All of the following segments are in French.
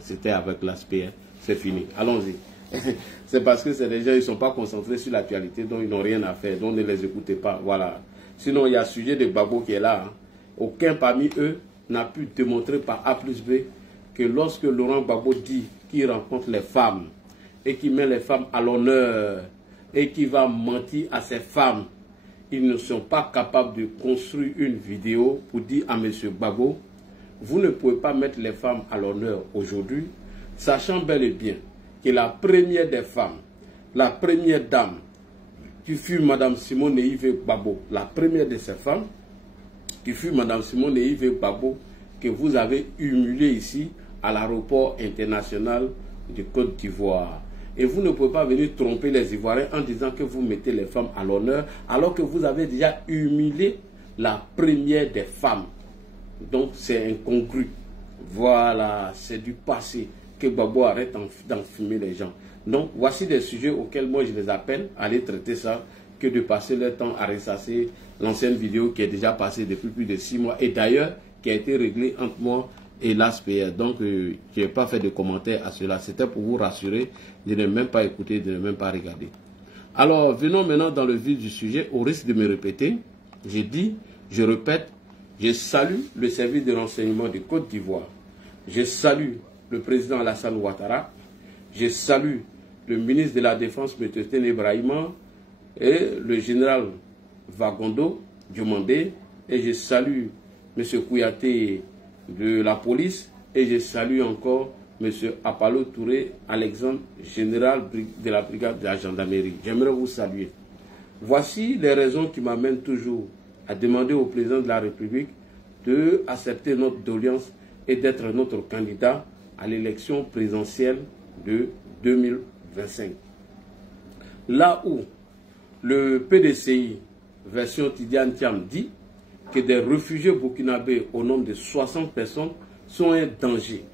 C'était avec l'aspect, c'est fini. Allons-y. C'est parce que c'est des gens, ils ne sont pas concentrés sur l'actualité, donc ils n'ont rien à faire, donc ne les écoutez pas. Voilà. Sinon, il y a le sujet de Gbagbo qui est là. Hein. Aucun parmi eux n'a pu démontrer par A plus B que lorsque Laurent Gbagbo dit qu'il rencontre les femmes et qu'il met les femmes à l'honneur et qu'il va mentir à ces femmes, ils ne sont pas capables de construire une vidéo pour dire à M. Gbagbo, vous ne pouvez pas mettre les femmes à l'honneur aujourd'hui, sachant bel et bien que la première des femmes, la première dame, qui fut Mme Simone Yves Gbagbo, la première de ces femmes, qui fut Mme Simone Yves Gbagbo, que vous avez humiliée ici à l'aéroport international de Côte d'Ivoire. Et vous ne pouvez pas venir tromper les Ivoiriens en disant que vous mettez les femmes à l'honneur, alors que vous avez déjà humilié la première des femmes. Donc c'est incongru. Voilà, c'est du passé. Que Gbagbo arrête d'enfumer les gens. Donc voici des sujets auxquels moi je les appelle à aller traiter ça, que de passer leur temps à ressasser l'ancienne vidéo qui est déjà passée depuis plus de 6 mois et d'ailleurs qui a été réglée entre moi et l'ASPR. Donc je n'ai pas fait de commentaires à cela. C'était pour vous rassurer, de ne même pas écouter, de ne même pas regarder. Alors venons maintenant dans le vif du sujet. Au risque de me répéter, j'ai dit, je répète, je salue le service de renseignement de Côte d'Ivoire. Je salue le président Alassane Ouattara. Je salue le ministre de la Défense, M. Ténébrahima, et le général Vagondo Diomandé. Et je salue M. Kouyaté de la police. Et je salue encore M. Apalo Touré Alexandre, général de la brigade de la gendarmerie. J'aimerais vous saluer. Voici les raisons qui m'amènent toujours à demander au président de la République d'accepter notre doléance et d'être notre candidat à l'élection présidentielle de 2025. Là où le PDCI, version Tidiane Thiam, dit que des réfugiés burkinabés au nombre de 60 personnes sont un danger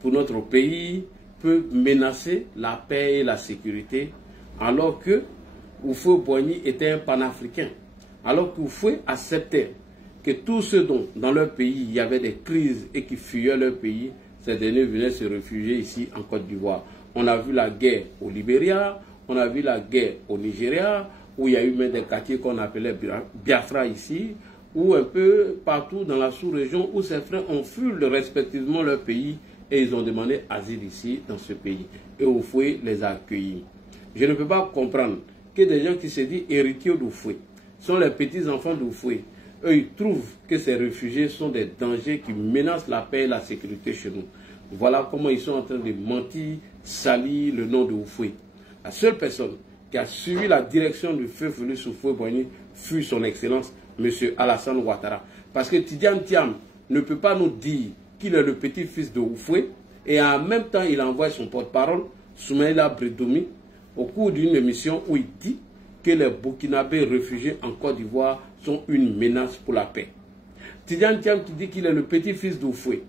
pour notre pays, peut menacer la paix et la sécurité, alors que Houphouët-Boigny était un panafricain, alors que Houphouët acceptait que tous ceux dont dans leur pays il y avait des crises et qui fuyaient leur pays, ces derniers venaient se réfugier ici en Côte d'Ivoire. On a vu la guerre au Libéria, on a vu la guerre au Nigeria, où il y a eu même des quartiers qu'on appelait Biafra ici, ou un peu partout dans la sous-région où ces frères ont fui respectivement leur pays et ils ont demandé asile ici, dans ce pays. Et Houphouët les a accueillis. Je ne peux pas comprendre que des gens qui se disent héritiers d'Houphouët sont les petits-enfants d'Houphouët. Eux, ils trouvent que ces réfugiés sont des dangers qui menacent la paix et la sécurité chez nous. Voilà comment ils sont en train de mentir, salir le nom de Houphouët. La seule personne qui a suivi la direction du feu Félix Houphouët-Boigny fut son excellence, M. Alassane Ouattara. Parce que Tidiane Thiam ne peut pas nous dire qu'il est le petit-fils de Houphouët et en même temps il envoie son porte-parole, Soumaïla Bredoumi, au cours d'une émission où il dit que les Burkinabés réfugiés en Côte d'Ivoire sont une menace pour la paix. Tidiane Thiam qui dit qu'il est le petit-fils d'Houphouët.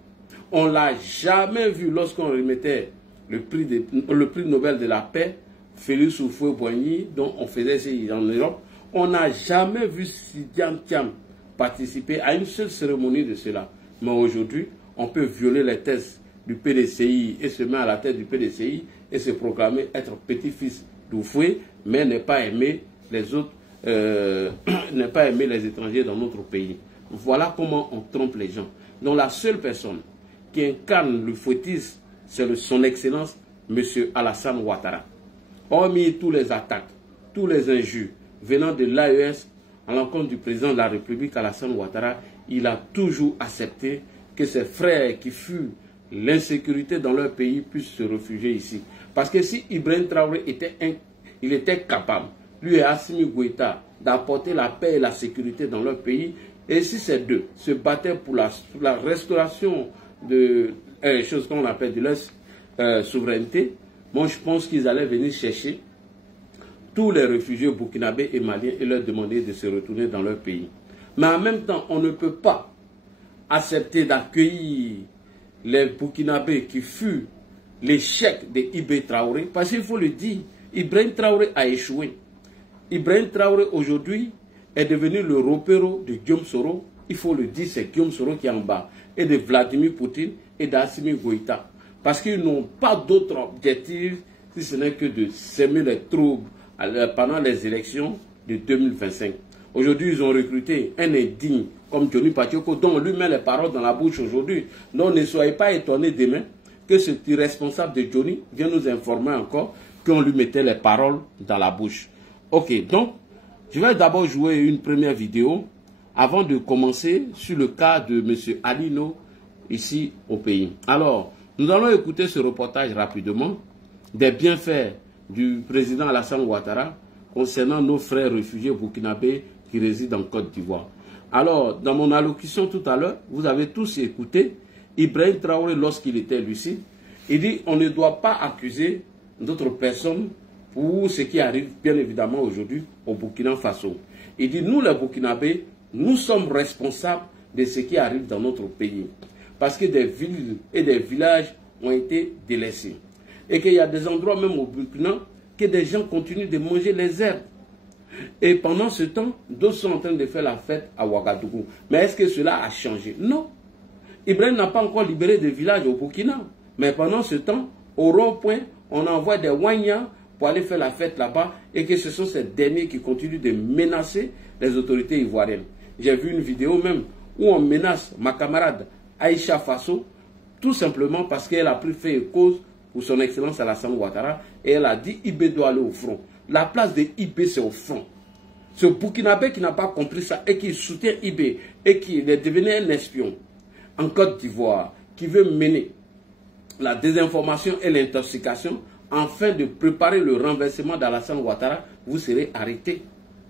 On ne l'a jamais vu lorsqu'on remettait le prix Nobel de la paix, Félix Houphouët-Boigny, dont on faisait ici en Europe. On n'a jamais vu Tidiane Thiam participer à une seule cérémonie de cela. Mais aujourd'hui, on peut violer les thèses du PDCI et se mettre à la tête du PDCI et se proclamer être petit-fils d'Houphouët, mais ne pas aimer les autres, ne pas aimer les étrangers dans notre pays. Voilà comment on trompe les gens. Donc la seule personne qui incarne le fouettisme, c'est son excellence, M. Alassane Ouattara. Hormis tous les attaques, tous les injures venant de l'AES à l'encontre du président de la République, Alassane Ouattara, il a toujours accepté que ses frères qui fuient l'insécurité dans leur pays puissent se réfugier ici. Parce que si Ibrahim Traoré était capable, lui et Assimi Goïta, d'apporter la paix et la sécurité dans leur pays, et si ces deux se battaient pour la restauration de choses qu'on appelle de leur souveraineté, moi je pense qu'ils allaient venir chercher tous les réfugiés burkinabés et maliens et leur demander de se retourner dans leur pays. Mais en même temps, on ne peut pas accepter d'accueillir les burkinabés qui fuient l'échec de Ibrahim Traoré, parce qu'il faut le dire, Ibrahim Traoré a échoué. Ibrahim Traoré aujourd'hui est devenu le repéro de Guillaume Soro il faut le dire, c'est Guillaume Soro qui est en bas, et de Vladimir Poutine et d'Assimi Goïta. Parce qu'ils n'ont pas d'autre objectif, si ce n'est que de semer les troubles pendant les élections de 2025. Aujourd'hui, ils ont recruté un indigne comme Johnny Pacheco, dont on lui met les paroles dans la bouche aujourd'hui. Donc ne soyez pas étonnés demain que ce responsable de Johnny vient nous informer encore qu'on lui mettait les paroles dans la bouche. Ok, donc, je vais d'abord jouer une première vidéo avant de commencer sur le cas de M. Alino ici au pays. Alors, nous allons écouter ce reportage rapidement des bienfaits du président Alassane Ouattara concernant nos frères réfugiés burkinabés qui résident en Côte d'Ivoire. Alors, dans mon allocution tout à l'heure, vous avez tous écouté Ibrahim Traoré lorsqu'il était lucide. Il dit on ne doit pas accuser d'autres personnes pour ce qui arrive bien évidemment aujourd'hui au Burkina Faso. Il dit nous les Burkinabés, nous sommes responsables de ce qui arrive dans notre pays. Parce que des villes et des villages ont été délaissés. Et qu'il y a des endroits même au Burkina que des gens continuent de manger les herbes. Et pendant ce temps, d'autres sont en train de faire la fête à Ouagadougou. Mais est-ce que cela a changé? Non. Ibrahim n'a pas encore libéré des villages au Burkina. Mais pendant ce temps, au rond-point, on envoie des Wanyas pour aller faire la fête là-bas et que ce sont ces derniers qui continuent de menacer les autorités ivoiriennes. J'ai vu une vidéo même où on menace ma camarade Aïcha Faso tout simplement parce qu'elle a pris fait et cause pour son excellence Alassane Ouattara et elle a dit IB doit aller au front. La place de IB c'est au front. Ce Burkinabé qui n'a pas compris ça et qui soutient IB et qui est devenu un espion en Côte d'Ivoire qui veut mener la désinformation et l'intoxication afin de préparer le renversement d'Alassane Ouattara, vous serez arrêté.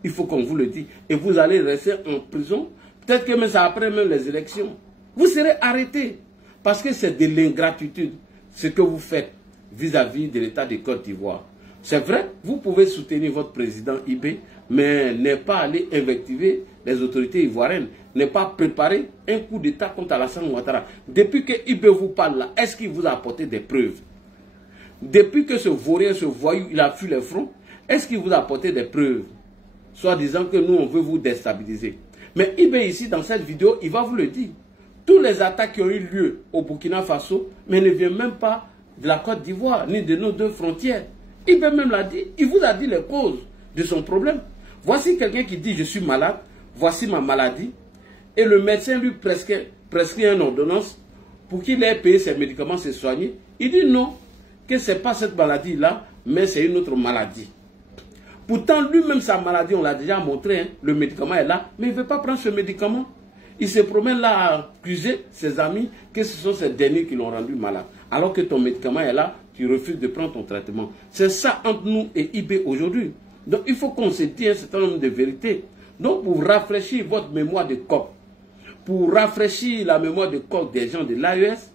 Il faut qu'on vous le dise. Et vous allez rester en prison. Peut-être que même ça après même les élections. Vous serez arrêté. Parce que c'est de l'ingratitude ce que vous faites vis-à-vis de l'État de Côte d'Ivoire. C'est vrai, vous pouvez soutenir votre président IB, mais ne pas aller invectiver les autorités ivoiriennes, ne pas préparer un coup d'État contre Alassane Ouattara. Depuis que IB vous parle là, est-ce qu'il vous a apporté des preuves? Depuis que ce vaurien, ce voyou, il a fui les fronts, est-ce qu'il vous a apporté des preuves? Soit disant que nous, on veut vous déstabiliser. Mais IB ici, dans cette vidéo, il va vous le dire. Tous les attaques qui ont eu lieu au Burkina Faso, mais ne viennent même pas de la Côte d'Ivoire, ni de nos deux frontières. IB même l'a dit, il vous a dit les causes de son problème. Voici quelqu'un qui dit, je suis malade, voici ma maladie, et le médecin lui prescrit une ordonnance pour qu'il ait payé ses médicaments, se soigner. Il dit non, que ce n'est pas cette maladie-là, mais c'est une autre maladie. Pourtant, lui-même, sa maladie, on l'a déjà montré, hein, le médicament est là, mais il ne veut pas prendre ce médicament. Il se promène là à accuser ses amis que ce sont ces derniers qui l'ont rendu malade. Alors que ton médicament est là, tu refuses de prendre ton traitement. C'est ça entre nous et IB aujourd'hui. Donc il faut qu'on se dise un certain nombre de vérités. Donc pour rafraîchir votre mémoire de coq, pour rafraîchir la mémoire de coq des gens de l'AES,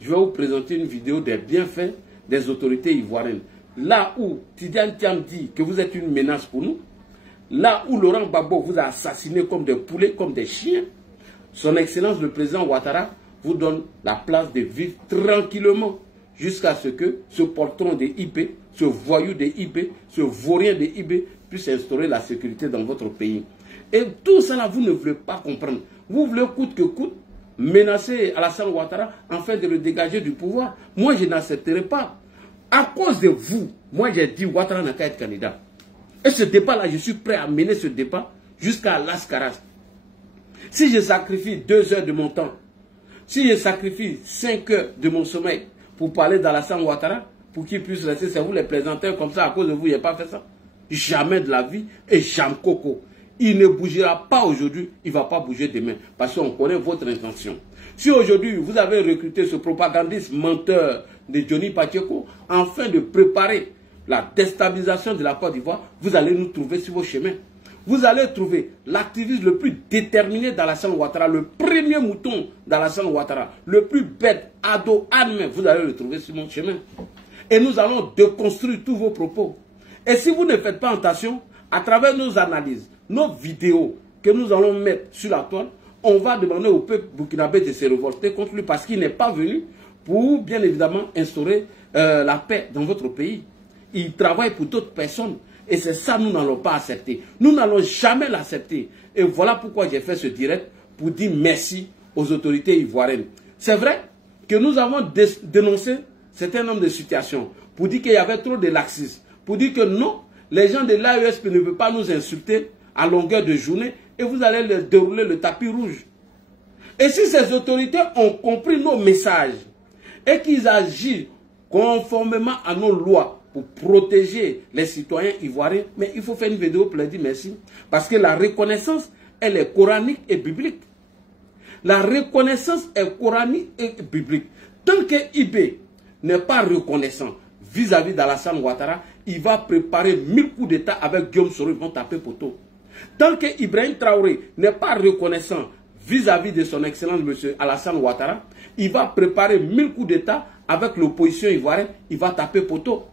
je vais vous présenter une vidéo des bienfaits des autorités ivoiriennes. Là où Tidiane Thiam dit que vous êtes une menace pour nous, là où Laurent Gbagbo vous a assassiné comme des poulets, comme des chiens, son Excellence le président Ouattara vous donne la place de vivre tranquillement jusqu'à ce que ce poltron de IB, ce voyou de IB, ce vaurien de IB puisse instaurer la sécurité dans votre pays. Et tout cela, vous ne voulez pas comprendre. Vous voulez coûte que coûte menacer Alassane Ouattara afin de le dégager du pouvoir. Moi, je n'accepterai pas. À cause de vous, moi j'ai dit Ouattara n'a qu'à être candidat. Et ce débat-là, je suis prêt à mener ce débat jusqu'à Las Caras. Si je sacrifie 2 heures de mon temps, si je sacrifie 5 heures de mon sommeil pour parler d'Alassane Ouattara, pour qu'il puisse rester, c'est vous les plaisanteurs comme ça, à cause de vous, il n'y a pas fait ça. Jamais de la vie, et jamais coco. Il ne bougera pas aujourd'hui, il ne va pas bouger demain, parce qu'on connaît votre intention. Si aujourd'hui, vous avez recruté ce propagandiste menteur de Johnny Pacheco, afin de préparer la déstabilisation de la Côte d'Ivoire, vous allez nous trouver sur vos chemins. Vous allez trouver l'activiste le plus déterminé d'Alassane Ouattara, le premier mouton d'Alassane Ouattara, le plus bête, ado, admin, vous allez le trouver sur mon chemin. Et nous allons déconstruire tous vos propos. Et si vous ne faites pas attention, à travers nos analyses, nos vidéos que nous allons mettre sur la toile, on va demander au peuple burkinabé de se révolter contre lui parce qu'il n'est pas venu pour, bien évidemment, instaurer la paix dans votre pays. Il travaille pour d'autres personnes. Et c'est ça, nous n'allons pas accepter. Nous n'allons jamais l'accepter. Et voilà pourquoi j'ai fait ce direct, pour dire merci aux autorités ivoiriennes. C'est vrai que nous avons dénoncé certain nombre de situations pour dire qu'il y avait trop de laxisme, pour dire que non, les gens de l'AESP ne veulent pas nous insulter à longueur de journée et vous allez leur dérouler le tapis rouge. Et si ces autorités ont compris nos messages et qu'ils agissent conformément à nos lois pour protéger les citoyens ivoiriens, mais il faut faire une vidéo pour leur dire merci. Parce que la reconnaissance, elle est coranique et biblique. La reconnaissance est coranique et biblique. Tant que IB n'est pas reconnaissant vis-à-vis d'Alassane Ouattara, il va préparer 1000 coups d'État avec Guillaume Soro, ils vont taper poteau. Tant que Ibrahim Traoré n'est pas reconnaissant vis-à-vis de son excellence M. Alassane Ouattara, il va préparer 1000 coups d'État avec l'opposition ivoirienne, il va taper poteau.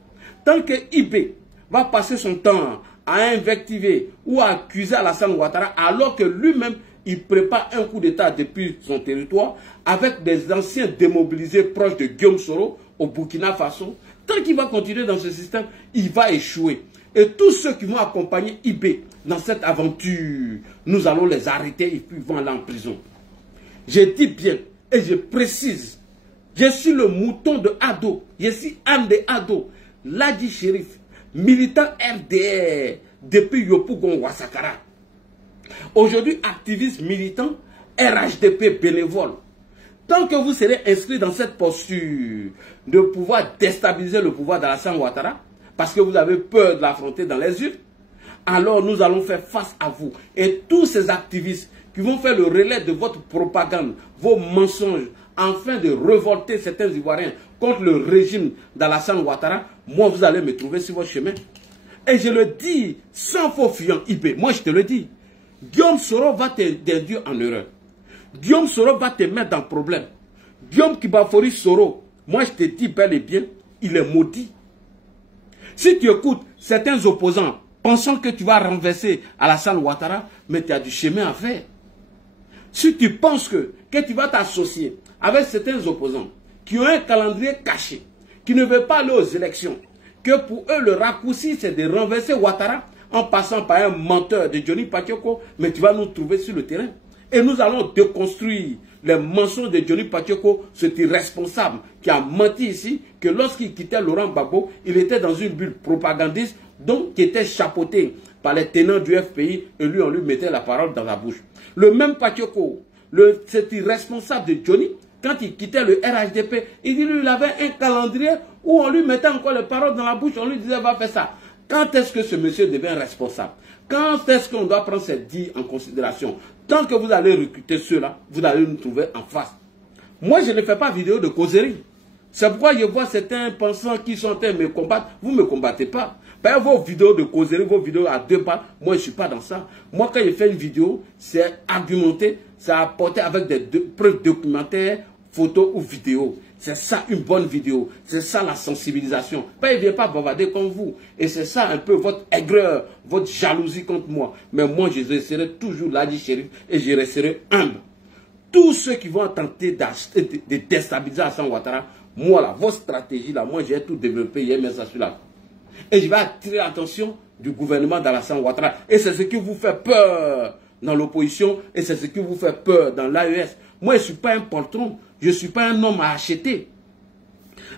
Tant que IB va passer son temps à invectiver ou à accuser Alassane Ouattara alors que lui-même il prépare un coup d'État depuis son territoire avec des anciens démobilisés proches de Guillaume Soro au Burkina Faso, tant qu'il va continuer dans ce système, il va échouer. Et tous ceux qui vont accompagner IB dans cette aventure, nous allons les arrêter et puis ils vont aller en prison. Je dis bien et je précise, je suis le mouton de Ado, je suis Anne de Ado, Ladji Chérif, militant RDR depuis Yopougon Ouassakara. Aujourd'hui, activiste militant, RHDP bénévole. Tant que vous serez inscrit dans cette posture de pouvoir déstabiliser le pouvoir d'Alassane Ouattara, parce que vous avez peur de l'affronter dans les urnes, alors nous allons faire face à vous. Et tous ces activistes qui vont faire le relais de votre propagande, vos mensonges, afin de révolter certains Ivoiriens contre le régime d'Alassane Ouattara, moi vous allez me trouver sur votre chemin. Et je le dis sans faux fuyant IB, moi je te le dis. Guillaume Soro va t'induire en erreur. Guillaume Soro va te mettre dans le problème. Guillaume Kibafori Soro, moi je te dis bel et bien, il est maudit. Si tu écoutes certains opposants pensant que tu vas renverser Alassane Ouattara, mais tu as du chemin à faire. Si tu penses que tu vas t'associer avec certains opposants qui ont un calendrier caché, qui ne veulent pas aller aux élections, que pour eux le raccourci c'est de renverser Ouattara en passant par un menteur de Johnny Pacheco, mais tu vas nous trouver sur le terrain. Et nous allons déconstruire les mensonges de Johnny Pacheco, cet irresponsable qui a menti ici, que lorsqu'il quittait Laurent Gbagbo, il était dans une bulle propagandiste, donc qui était chapeauté par les tenants du FPI, et lui, on lui mettait la parole dans la bouche. Le même Pacheco, cet irresponsable de Johnny, quand il quittait le RHDP, il dit lui, il avait un calendrier où on lui mettait encore les paroles dans la bouche, on lui disait va faire ça. Quand est-ce que ce monsieur devient responsable? Quand est-ce qu'on doit prendre cette dits en considération? Tant que vous allez recruter ceux-là, vous allez nous trouver en face. Moi, je ne fais pas vidéo de causerie. C'est pourquoi je vois certains pensants qui sont en train de me combattre. Vous ne me combattez pas. Par vos vidéos de causerie, vos vidéos à 2 balles, moi, je ne suis pas dans ça. Moi, quand je fais une vidéo, c'est argumenté, c'est apporté avec des preuves documentaires, photos ou vidéos. C'est ça une bonne vidéo. C'est ça la sensibilisation. Il ne vient pas bavarder comme vous. Et c'est ça un peu votre aigreur, votre jalousie contre moi. Mais moi, je resterai toujours Ladji Chérif et je resterai humble. Tous ceux qui vont tenter de déstabiliser Alassane Ouattara, moi là, votre stratégie là, moi j'ai tout développé, j'ai mis ça sur là. Et je vais attirer l'attention du gouvernement d'Alassane Ouattara. Et c'est ce qui vous fait peur dans l'opposition et c'est ce qui vous fait peur dans l'AES. Moi, je ne suis pas un poltron. Je ne suis pas un homme à acheter.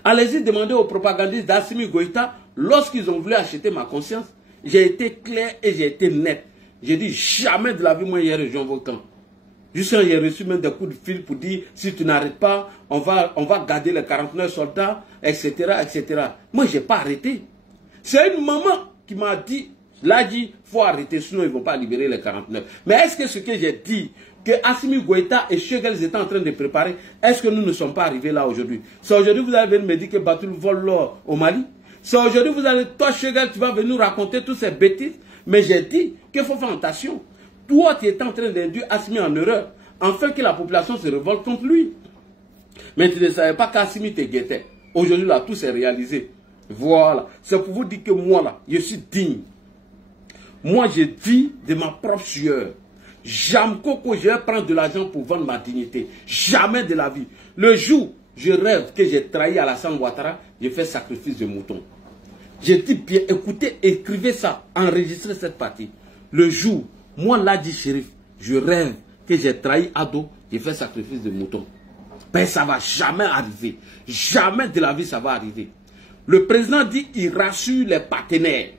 Allez-y demander aux propagandistes d'Assimi Goïta, lorsqu'ils ont voulu acheter ma conscience, j'ai été clair et j'ai été net. J'ai dit jamais de la vie, moi, j'ai rejoint vos camps. Jusqu'à j'ai reçu même des coups de fil pour dire, si tu n'arrêtes pas, on va garder les 49 soldats, etc., etc. Moi, je n'ai pas arrêté. C'est une maman qui m'a dit, l'a dit, il faut arrêter, sinon ils ne vont pas libérer les 49. Mais est-ce que ce que j'ai dit, que Assimi Goïta et Chegel étaient en train de préparer, est-ce que nous ne sommes pas arrivés là aujourd'hui? C'est aujourd'hui que vous allez venir me dire que Batoul vole l'or au Mali? C'est aujourd'hui que vous allez, toi Chegel, tu vas venir raconter toutes ces bêtises? Mais j'ai dit qu'il faut faire attention. Toi, tu es en train d'induire Assimi en erreur, afin que la population se révolte contre lui. Mais tu ne savais pas qu'Assimi te guettait. Aujourd'hui, là, tout s'est réalisé. Voilà. C'est pour vous dire que moi, là, je suis digne. Moi, je vis de ma propre sueur. Jamais que je vais prendre de l'argent pour vendre ma dignité. Jamais de la vie. Le jour où je rêve que j'ai trahi Alassane Ouattara, j'ai fait sacrifice de mouton. J'ai dit bien, écoutez, écrivez ça, enregistrez cette partie. Le jour, moi Ladji Chérif, je rêve que j'ai trahi Ado, j'ai fait sacrifice de mouton. Ben, ça ne va jamais arriver. Jamais de la vie, ça va arriver. Le président dit qu'il rassure les partenaires.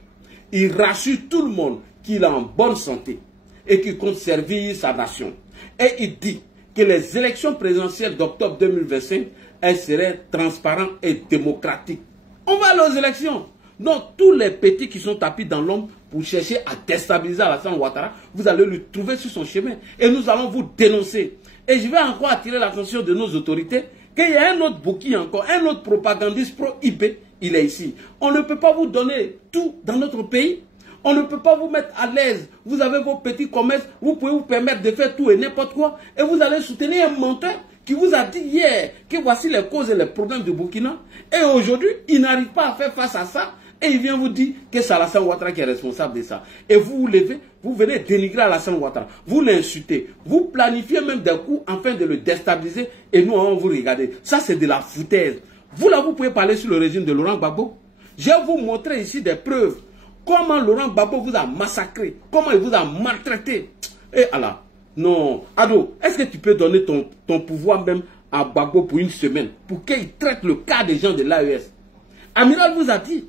Il rassure tout le monde qu'il est en bonne santé et qu'il compte servir sa nation. Et il dit que les élections présidentielles d'octobre 2025, elles seraient transparentes et démocratiques. On va aller aux élections. Donc, tous les petits qui sont tapis dans l'ombre pour chercher à déstabiliser Alassane Ouattara, vous allez le trouver sur son chemin. Et nous allons vous dénoncer. Et je vais encore attirer l'attention de nos autorités qu'il y a un autre bouquin encore, un autre propagandiste pro-IB, il est ici. On ne peut pas vous donner tout dans notre pays. On ne peut pas vous mettre à l'aise. Vous avez vos petits commerces, vous pouvez vous permettre de faire tout et n'importe quoi. Et vous allez soutenir un menteur qui vous a dit hier que voici les causes et les problèmes de Burkina. Et aujourd'hui, il n'arrive pas à faire face à ça. Et il vient vous dire que c'est Alassane Ouattara qui est responsable de ça. Et vous vous levez, vous venez dénigrer Alassane Ouattara. Vous l'insultez. Vous planifiez même des coups afin de le déstabiliser. Et nous, on vous regarder. Ça, c'est de la foutaise. Vous, là, vous pouvez parler sur le régime de Laurent Gbagbo. Je vais vous montrer ici des preuves. Comment Laurent Gbagbo vous a massacré. Comment il vous a maltraité. Et Allah, non. Ado, est-ce que tu peux donner ton pouvoir même à Gbagbo pour une semaine, pour qu'il traite le cas des gens de l'AES? Amiral vous a dit,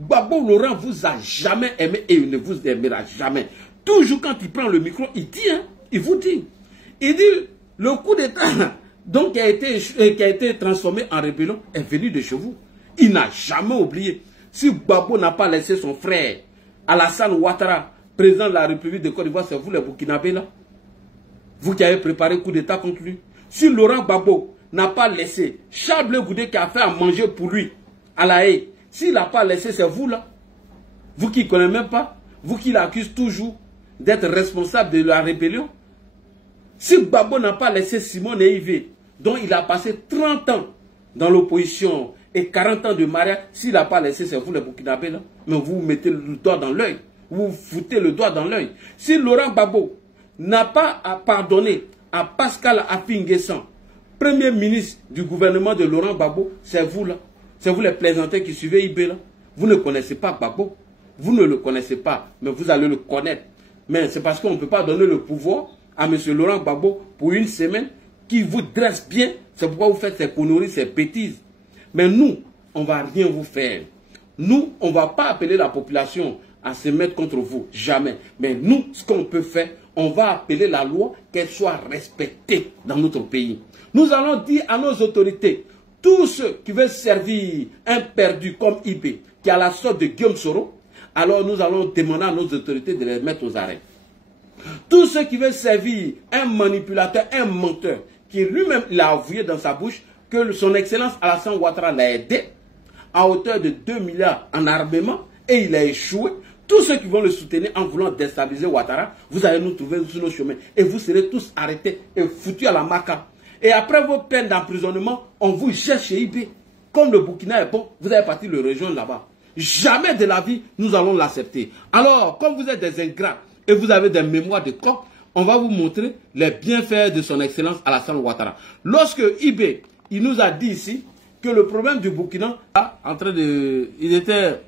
Gbagbo Laurent vous a jamais aimé et il ne vous aimera jamais. Toujours quand il prend le micro, il dit, hein, il vous dit. Il dit, le coup d'État donc qui a été transformé en rébellion est venu de chez vous. Il n'a jamais oublié. Si Gbagbo n'a pas laissé son frère Alassane Ouattara, président de la République de Côte d'Ivoire, c'est vous les Burkinabés là. Vous qui avez préparé le coup d'État contre lui. Si Laurent Gbagbo n'a pas laissé Charles Blé Goudé qui a fait à manger pour lui à La Haye, s'il n'a pas laissé, c'est vous là. Vous qui ne connaissez même pas, vous qui l'accusez toujours d'être responsable de la rébellion. Si Gbagbo n'a pas laissé Simone Eyivé, dont il a passé 30 ans dans l'opposition et 40 ans de mariage, s'il n'a pas laissé, c'est vous les Burkinabés là. Mais vous mettez le doigt dans l'œil. Vous foutez le doigt dans l'œil. Si Laurent Gbagbo n'a pas à pardonner à Pascal Affi-N'Guessan, premier ministre du gouvernement de Laurent Gbagbo, c'est vous là. C'est vous les plaisantins qui suivez IB là. Vous ne connaissez pas Gbagbo. Vous ne le connaissez pas, mais vous allez le connaître. Mais c'est parce qu'on ne peut pas donner le pouvoir à M. Laurent Gbagbo pour une semaine qui vous dresse bien. C'est pourquoi vous faites ces conneries, ces bêtises. Mais nous, on ne va rien vous faire. Nous, on ne va pas appeler la population à se mettre contre vous. Jamais. Mais nous, ce qu'on peut faire, on va appeler la loi qu'elle soit respectée dans notre pays. Nous allons dire à nos autorités, tous ceux qui veulent servir un perdu comme IB, qui a la sorte de Guillaume Soro, alors nous allons demander à nos autorités de les mettre aux arrêts. Tous ceux qui veulent servir un manipulateur, un menteur, qui lui-même l'a avoué dans sa bouche que son excellence Alassane Ouattara l'a aidé à hauteur de 2 milliards en armement et il a échoué. Tous ceux qui vont le soutenir en voulant déstabiliser Ouattara, vous allez nous trouver sur nos chemins et vous serez tous arrêtés et foutus à la maca. Et après vos peines d'emprisonnement, on vous jette chez IB. Comme le Burkina est bon, vous allez partir le rejoindre là-bas. Jamais de la vie, nous allons l'accepter. Alors, comme vous êtes des ingrats et vous avez des mémoires de coq, on va vous montrer les bienfaits de son excellence Alassane Ouattara. Lorsque IB, il nous a dit ici que le problème du Burkina, il était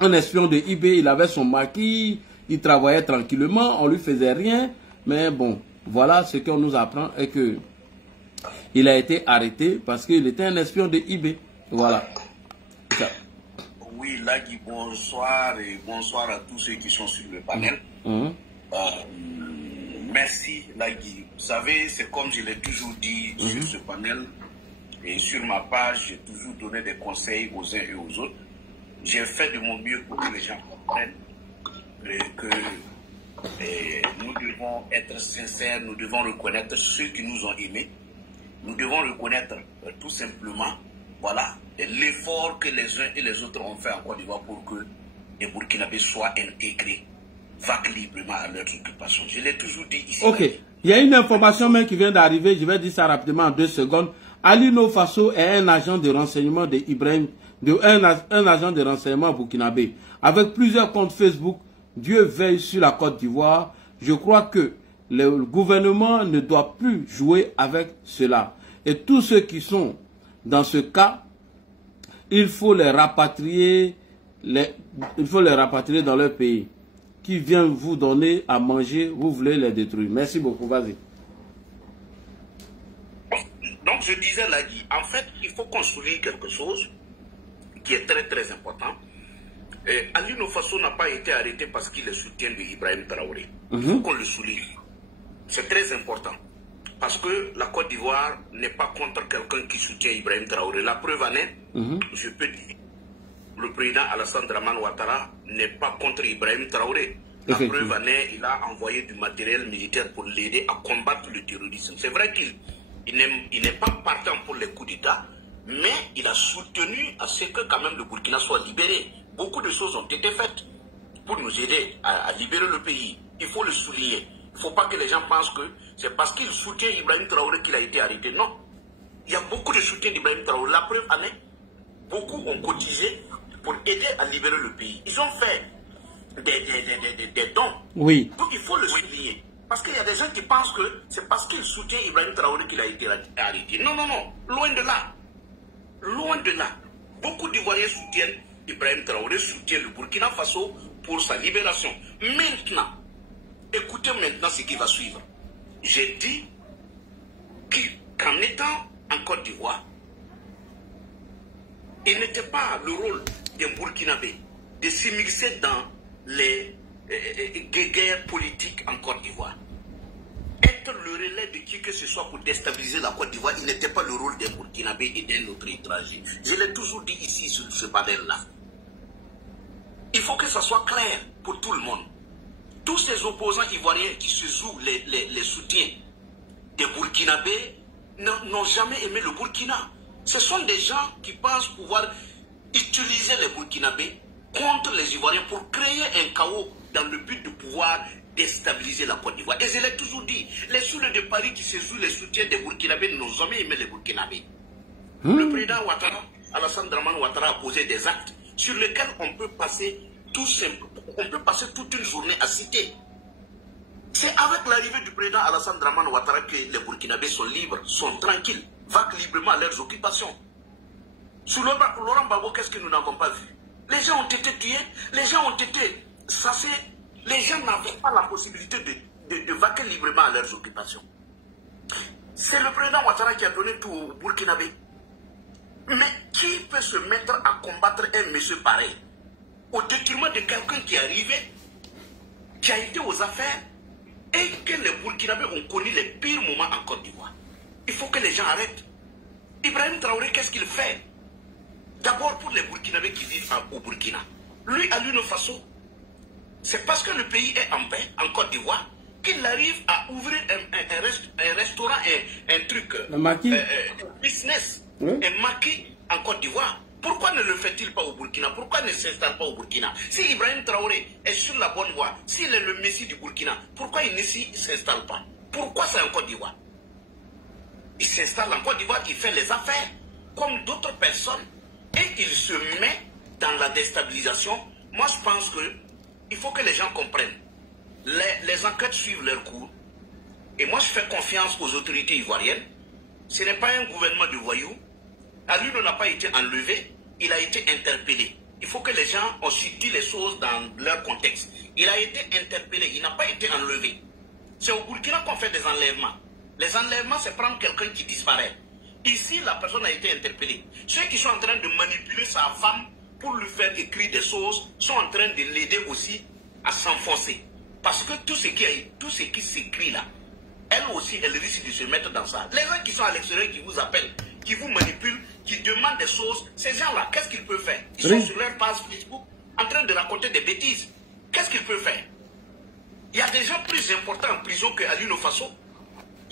un espion de IB, il avait son maquis, il travaillait tranquillement, on lui faisait rien. Mais bon, voilà ce qu'on nous apprend et que il a été arrêté parce qu'il était un espion de IB. Voilà. Ça. Oui, Lagui, bonsoir et bonsoir à tous ceux qui sont sur le panel. Merci Lagui. Vous savez, c'est comme je l'ai toujours dit sur ce panel et sur ma page, j'ai toujours donné des conseils aux uns et aux autres. J'ai fait de mon mieux pour que les gens comprennent que nous devons être sincères, nous devons reconnaître ceux qui nous ont aimés. Nous devons reconnaître tout simplement, voilà, l'effort que les uns et les autres ont fait en Côte d'Ivoire pour que les Burkinabés soient intégrés, vaquent librement à leurs occupations. Je l'ai toujours dit ici. Ok, il y a une information même qui vient d'arriver, je vais dire ça rapidement en 2 secondes. Ali No Faso est un agent de renseignement de Ibrahim, un agent de renseignement burkinabé, avec plusieurs comptes Facebook. Dieu veille sur la Côte d'Ivoire. Je crois que le gouvernement ne doit plus jouer avec cela. Et tous ceux qui sont dans ce cas, il faut les rapatrier, dans leur pays. Qui vient vous donner à manger, vous voulez les détruire. Merci beaucoup, vas-y. je disais là, Guy, en fait, il faut qu'on souligne quelque chose qui est très très important. Alioune Fasso n'a pas été arrêté parce qu'il est soutien de Ibrahim Traoré. Il faut qu'on le souligne. C'est très important. Parce que la Côte d'Ivoire n'est pas contre quelqu'un qui soutient Ibrahim Traoré. La preuve en est, je peux dire, le président Alassane Dramane Ouattara n'est pas contre Ibrahim Traoré. La preuve en est, il a envoyé du matériel militaire pour l'aider à combattre le terrorisme. C'est vrai qu'il n'est pas partant pour les coups d'État, mais il a soutenu à ce que quand même le Burkina soit libéré. Beaucoup de choses ont été faites pour nous aider à libérer le pays. Il faut le souligner. Il ne faut pas que les gens pensent que c'est parce qu'il soutient Ibrahim Traoré qu'il a été arrêté. Non. Il y a beaucoup de soutien d'Ibrahim Traoré. La preuve en est, beaucoup ont cotisé pour aider à libérer le pays. Ils ont fait des dons. Oui. Donc il faut le souligner. Parce qu'il y a des gens qui pensent que c'est parce qu'il soutient Ibrahim Traoré qu'il a été arrêté. Non, non, non. Loin de là. Loin de là. Beaucoup d'Ivoiriens soutiennent Ibrahim Traoré, soutiennent le Burkina Faso pour sa libération. Maintenant, écoutez maintenant ce qui va suivre. J'ai dit qu'en étant en Côte d'Ivoire, il n'était pas le rôle d'un Burkinabé de s'immiscer dans les guerres politiques en Côte d'Ivoire. Être le relais de qui que ce soit pour déstabiliser la Côte d'Ivoire, il n'était pas le rôle d'un Burkinabé et d'un autre étranger. Je l'ai toujours dit ici sur ce panel-là. Il faut que ça soit clair pour tout le monde. Tous ces opposants ivoiriens qui se jouent les soutiens des Burkinabés n'ont jamais aimé le Burkina. Ce sont des gens qui pensent pouvoir utiliser les Burkinabés contre les Ivoiriens pour créer un chaos dans le but de pouvoir déstabiliser la Côte d'Ivoire. Et je l'ai toujours dit, les souleux de Paris qui se jouent les soutiens des Burkinabés n'ont jamais aimé les Burkinabés. Le président Ouattara, Alassane Dramane Ouattara, a posé des actes sur lesquels on peut passer toute une journée à citer. C'est avec l'arrivée du président Alassane Dramane Ouattara que les Burkinabés sont libres, sont tranquilles, vaquent librement à leurs occupations. Sous Laurent Gbagbo, qu'est-ce que nous n'avons pas vu? Les gens ont été tués, les gens ont été sassés, les gens n'avaient pas la possibilité de vaquer librement à leurs occupations. C'est le président Ouattara qui a donné tout aux Burkinabés. Mais qui peut se mettre à combattre un monsieur pareil au détriment de quelqu'un qui est arrivé, qui a été aux affaires et que les Burkinabés ont connu les pires moments en Côte d'Ivoire? Il faut que les gens arrêtent. Ibrahim Traoré, qu'est-ce qu'il fait? D'abord pour les Burkinabés qui vivent au Burkina. Lui, Alioune Fasso, c'est parce que le pays est en paix, en Côte d'Ivoire, qu'il arrive à ouvrir un restaurant, un truc, un business, un maquis en Côte d'Ivoire. Pourquoi ne le fait-il pas au Burkina? Pourquoi ne s'installe pas au Burkina? Si Ibrahim Traoré est sur la bonne voie, s'il est le messie du Burkina, pourquoi il ne s'installe pas? Pourquoi c'est en Côte d'Ivoire? Il s'installe en Côte d'Ivoire, il fait les affaires comme d'autres personnes et il se met dans la déstabilisation. Moi, je pense qu'il faut que les gens comprennent. Les enquêtes suivent leur cours. Et moi, je fais confiance aux autorités ivoiriennes. Ce n'est pas un gouvernement de voyous. Alioune n'a pas été enlevé, il a été interpellé. Il faut que les gens aussi disent les choses dans leur contexte. Il a été interpellé, il n'a pas été enlevé. C'est au Burkina qu'on fait des enlèvements. Les enlèvements, c'est prendre quelqu'un qui disparaît. Ici, la personne a été interpellée. Ceux qui sont en train de manipuler sa femme pour lui faire écrire des choses sont en train de l'aider aussi à s'enfoncer. Parce que tout ce qui s'écrit là, elle aussi, elle risque de se mettre dans ça. Les gens qui sont à l'extérieur, qui vous appellent, qui vous manipulent, qui demandent des choses, ces gens-là, qu'est-ce qu'ils peuvent faire? Ils sont sur leur page Facebook en train de raconter des bêtises. Qu'est-ce qu'ils peuvent faire? Il y a des gens plus importants en prison que Alioune Fasso.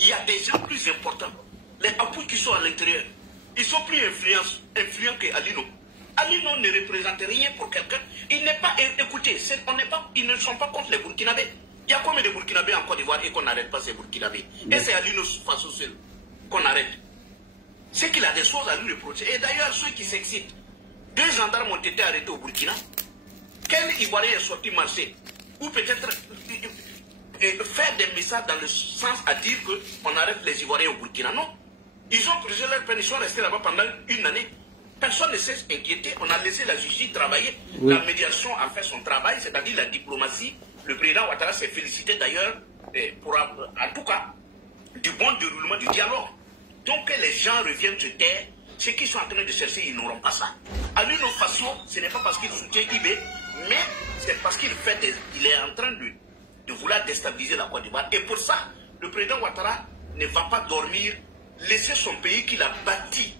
Il y a des gens plus importants. Les apôtres qui sont à l'intérieur, ils sont plus influents que Alioune. Alioune ne représente rien pour quelqu'un. Il n'est pas écouté. Ils ne sont pas contre les Burkinabés. Il y a combien de Burkinabés en Côte d'Ivoire et qu'on n'arrête pas ces Burkinabés? Et c'est Alioune Fasso seul qu'on arrête. C'est qu'il a des choses à lui reprocher. Et d'ailleurs, ceux qui s'excitent, 2 gendarmes ont été arrêtés au Burkina. Quel Ivoirien est sorti marcher? Ou peut-être faire des messages dans le sens à dire qu'on arrête les Ivoiriens au Burkina? Non. Ils ont pris leur peine, ils sont restés là-bas pendant 1 année. Personne ne s'est inquiété. On a laissé la justice travailler. Oui. La médiation a fait son travail, c'est-à-dire la diplomatie. Le président Ouattara s'est félicité d'ailleurs, en tout cas, du bon déroulement du dialogue. Donc que les gens reviennent se taire, ceux qui sont en train de chercher, ils n'auront pas ça. À l'une autre façon, ce n'est pas parce qu'il soutient IB, mais c'est parce qu'il est en train de vouloir déstabiliser la Côte d'Ivoire. Et pour ça, le président Ouattara ne va pas dormir, laisser son pays qu'il a bâti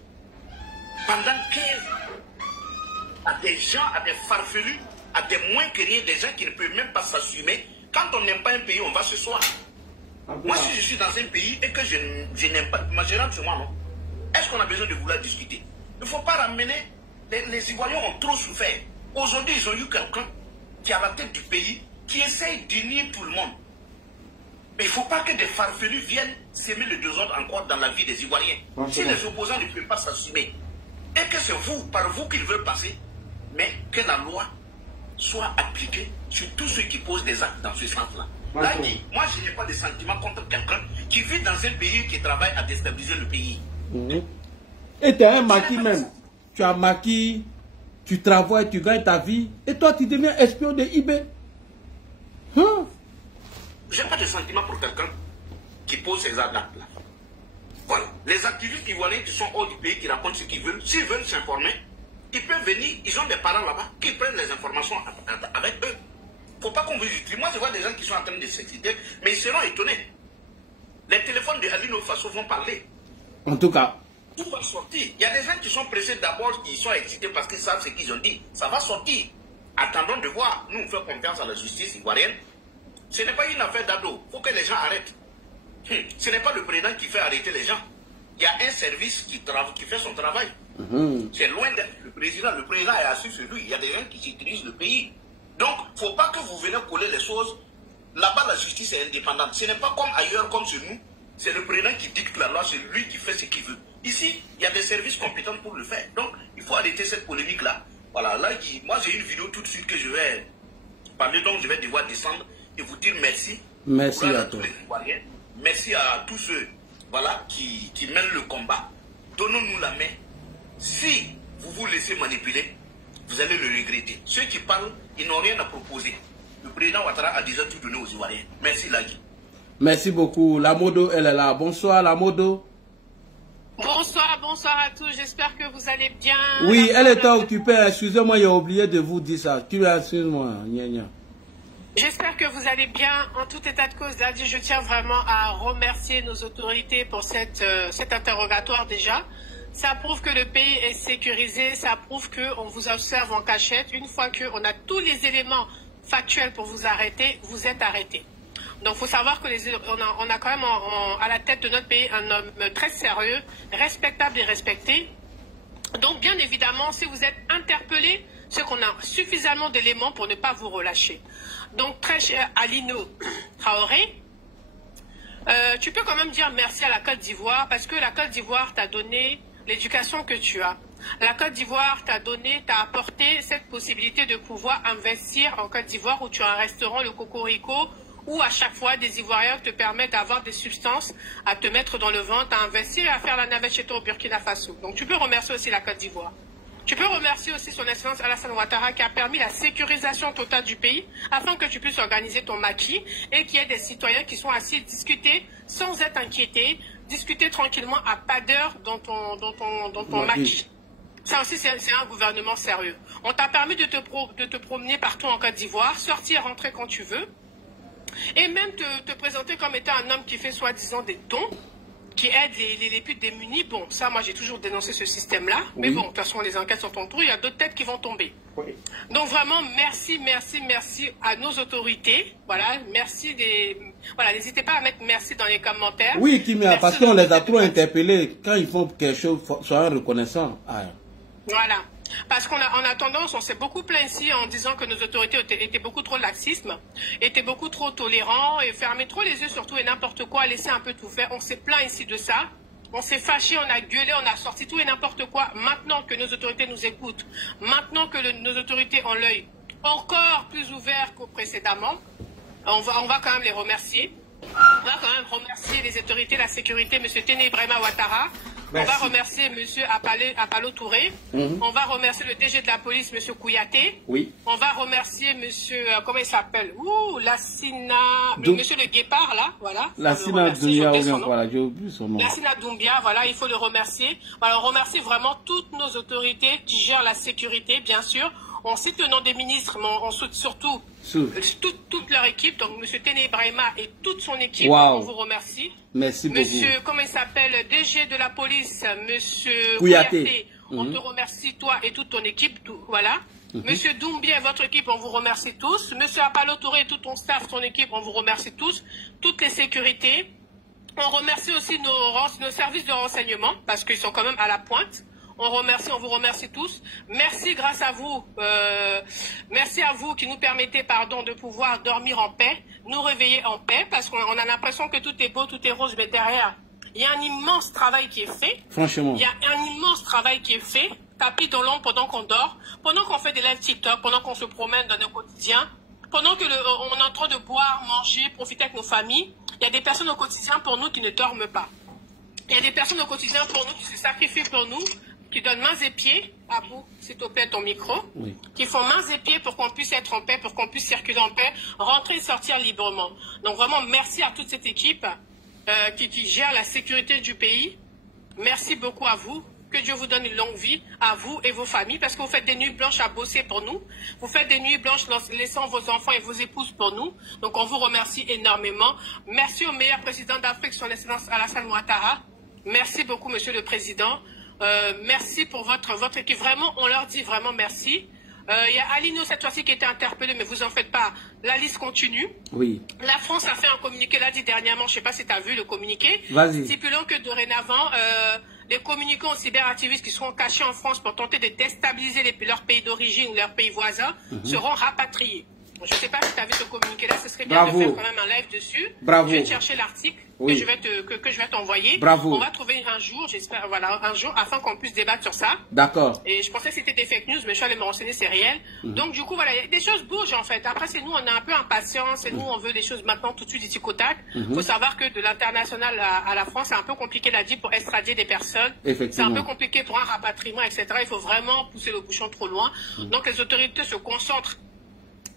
pendant 15 ans à des gens, à des farfelus, à des moins que rien, des gens qui ne peuvent même pas s'assumer. Quand on n'aime pas un pays, on va se soir. Moi, si je suis dans un pays et que je n'aime pas, je rentre chez moi, non? Est-ce qu'on a besoin de vouloir discuter? Il ne faut pas ramener. Les Ivoiriens ont trop souffert. Aujourd'hui, ils ont eu quelqu'un qui est à la tête du pays, qui essaye d'unir tout le monde. Mais il ne faut pas que des farfelus viennent s'aimer le désordre encore dans la vie des Ivoiriens. Si les opposants ne peuvent pas s'assumer, et que c'est vous, par vous qu'ils veulent passer, mais que la loi soit appliquée sur tous ceux qui posent des actes dans ce sens-là. Là, moi, je n'ai pas de sentiments contre quelqu'un qui vit dans un pays qui travaille à déstabiliser le pays. Et tu es un maquis même. Tu as maquis, tu travailles, tu gagnes ta vie, et toi, tu deviens espion de IB. Je n'ai pas de sentiments pour quelqu'un qui pose ces actes-là. Voilà. Les activistes ivoiriens qui sont hors du pays, qui racontent ce qu'ils veulent, s'ils veulent s'informer, ils peuvent venir, ils ont des parents là-bas, qui prennent les informations avec eux. Il ne faut pas qu'on vous utilise. Moi, je vois des gens qui sont en train de s'exciter, mais ils seront étonnés. Les téléphones de Ali Faso vont parler. En tout cas. Tout va sortir. Il y a des gens qui sont pressés d'abord, ils sont excités parce qu'ils savent ce qu'ils ont dit. Ça va sortir. Attendons de voir. Nous, on fait confiance à la justice ivoirienne. Ce n'est pas une affaire d'ado. Il faut que les gens arrêtent. Ce n'est pas le président qui fait arrêter les gens. Il y a un service qui fait son travail. C'est loin d'être le président. Le président est assis sur lui. Il y a des gens qui utilisent le pays. Donc, il ne faut pas que vous venez coller les choses. Là-bas, la justice est indépendante. Ce n'est pas comme ailleurs, comme chez nous. C'est le président qui dicte la loi, c'est lui qui fait ce qu'il veut. Ici, il y a des services compétents pour le faire. Donc, il faut arrêter cette polémique-là. Voilà, là, moi j'ai une vidéo tout de suite que je vais parler, donc je vais devoir descendre et vous dire merci. Merci à tous les Ivoiriens. Merci à tous ceux voilà, qui mènent le combat. Donnons-nous la main. Si vous vous laissez manipuler, vous allez le regretter. Ceux qui parlent, ils n'ont rien à proposer. Le président Ouattara a déjà tout donné aux Ivoiriens. Merci, Lagui. Merci beaucoup. La Modo, elle est là. Bonsoir, la Modo. Bonsoir, bonsoir à tous. J'espère que vous allez bien. Oui, elle était occupée. Excusez-moi, j'ai oublié de vous dire ça. Tu excuse-moi, J'espère que vous allez bien. En tout état de cause, Ladi, je tiens vraiment à remercier nos autorités pour cet interrogatoire déjà. Ça prouve que le pays est sécurisé. Ça prouve qu'on vous observe en cachette. Une fois qu'on a tous les éléments factuels pour vous arrêter, vous êtes arrêté. Donc, il faut savoir que on a quand même à la tête de notre pays un homme très sérieux, respectable et respecté. Donc, bien évidemment, si vous êtes interpellé, c'est qu'on a suffisamment d'éléments pour ne pas vous relâcher. Donc, très cher Alino Traoré, tu peux quand même dire merci à la Côte d'Ivoire parce que la Côte d'Ivoire t'a donné l'éducation que tu as. La Côte d'Ivoire t'a apporté cette possibilité de pouvoir investir en Côte d'Ivoire où tu as un restaurant, le Cocorico, où à chaque fois des Ivoiriens te permettent d'avoir des substances à te mettre dans le ventre, à investir et à faire la navette chez toi au Burkina Faso. Donc tu peux remercier aussi la Côte d'Ivoire. Tu peux remercier aussi son excellence Alassane Ouattara qui a permis la sécurisation totale du pays afin que tu puisses organiser ton maquis et qu'il y ait des citoyens qui sont assis discuter sans être inquiétés, discuter tranquillement à pas d'heure dans ton maquis. Ça aussi, c'est un gouvernement sérieux. On t'a permis de te promener partout en Côte d'Ivoire, sortir et rentrer quand tu veux. Et même te présenter comme étant un homme qui fait soi-disant des dons, qui aide les plus démunis. Bon, ça, moi, j'ai toujours dénoncé ce système-là. Oui. Mais bon, de toute façon, les enquêtes sont en cours, il y a d'autres têtes qui vont tomber. Oui. Donc, vraiment, merci à nos autorités. Voilà, merci Voilà, n'hésitez pas à mettre merci dans les commentaires. Oui, Kimia, parce qu'on les a trop interpellés. Quand ils font quelque chose, soyons reconnaissants. Ah. Voilà. Parce qu'on a tendance, on s'est beaucoup plaint ici en disant que nos autorités étaient beaucoup trop laxistes, étaient beaucoup trop tolérants et fermaient trop les yeux sur tout et n'importe quoi, laissaient un peu tout faire. On s'est plaint ici de ça. On s'est fâché, on a gueulé, on a sorti tout et n'importe quoi. Maintenant que nos autorités nous écoutent, maintenant que nos autorités ont l'œil encore plus ouvert qu'au précédemment, on va quand même les remercier. On va quand même remercier les autorités, la sécurité, M. Téné Ibrahima Ouattara. Merci. On va remercier M. Apalo Touré. On va remercier le DG de la police, M. Kouyaté. Oui. On va remercier M. comment il s'appelle? Lassina... M. le Guépard, là, voilà. Lassina Doumbia, voilà, j'ai oublié son nom. Lassina Doumbia, voilà, il faut le remercier. Voilà, on remercie vraiment toutes nos autorités qui gèrent la sécurité, bien sûr. On cite le nom des ministres, mais on cite surtout toute leur équipe. Donc, M. Téné Ibrahima et toute son équipe, on vous remercie. Merci beaucoup. Monsieur, comment il s'appelle, DG de la police, M. Kouyaté, on te remercie, toi et toute ton équipe. Voilà. Monsieur Doumbia et votre équipe, on vous remercie tous. Monsieur Apalo Touré et tout ton staff, ton équipe, on vous remercie tous. Toutes les sécurités. On remercie aussi nos services de renseignement, parce qu'ils sont quand même à la pointe. On vous remercie tous. Merci grâce à vous. Merci à vous qui nous permettez, de pouvoir dormir en paix, nous réveiller en paix, parce qu'on a l'impression que tout est beau, tout est rose, mais derrière, il y a un immense travail qui est fait. Franchement. Il y a un immense travail qui est fait. Tapis dans l'ombre pendant qu'on dort, pendant qu'on fait des lives TikTok, pendant qu'on se promène dans nos quotidiens, pendant que on est en train de boire, manger, profiter avec nos familles. Il y a des personnes au quotidien pour nous qui ne dorment pas. Il y a des personnes au quotidien pour nous qui se sacrifient pour nous, qui donnent mains et pieds, à bout, s'il te plaît, ton micro, qui font mains et pieds pour qu'on puisse être en paix, pour qu'on puisse circuler en paix, rentrer et sortir librement. Donc vraiment, merci à toute cette équipe qui gère la sécurité du pays. Merci beaucoup à vous. Que Dieu vous donne une longue vie, à vous et vos familles, parce que vous faites des nuits blanches à bosser pour nous. Vous faites des nuits blanches laissant vos enfants et vos épouses pour nous. Donc on vous remercie énormément. Merci au meilleur président d'Afrique, son excellence Alassane Ouattara. Merci beaucoup, monsieur le président. Merci pour votre équipe. Vraiment, on leur dit vraiment merci. Il y a Alino cette fois-ci qui a été interpellé, mais vous en faites pas. La liste continue. Oui. La France a fait un communiqué, l'a dit dernièrement, je ne sais pas si tu as vu le communiqué. Vas-y. Stipulant que dorénavant, les communicants cyberactivistes qui seront cachés en France pour tenter de déstabiliser leur pays d'origine ou leurs pays voisins seront rapatriés. Je ne sais pas si tu as vu ce communiqué-là, ce serait bien de faire quand même un live dessus. Bravo. Je vais chercher l'article que je vais t'envoyer. Bravo. On va trouver un jour, j'espère, voilà, un jour, afin qu'on puisse débattre sur ça. D'accord. Et je pensais que c'était des fake news, mais je suis allé me renseigner, c'est réel. Donc du coup, voilà, des choses bougent en fait. Après, c'est nous, on est un peu impatients, c'est nous, on veut des choses maintenant tout de suite du tic-au-tac. Il faut savoir que de l'international à la France, c'est un peu compliqué la vie pour extradier des personnes. C'est un peu compliqué pour un rapatriement, etc. Il faut vraiment pousser le bouchon trop loin. Donc les autorités se concentrent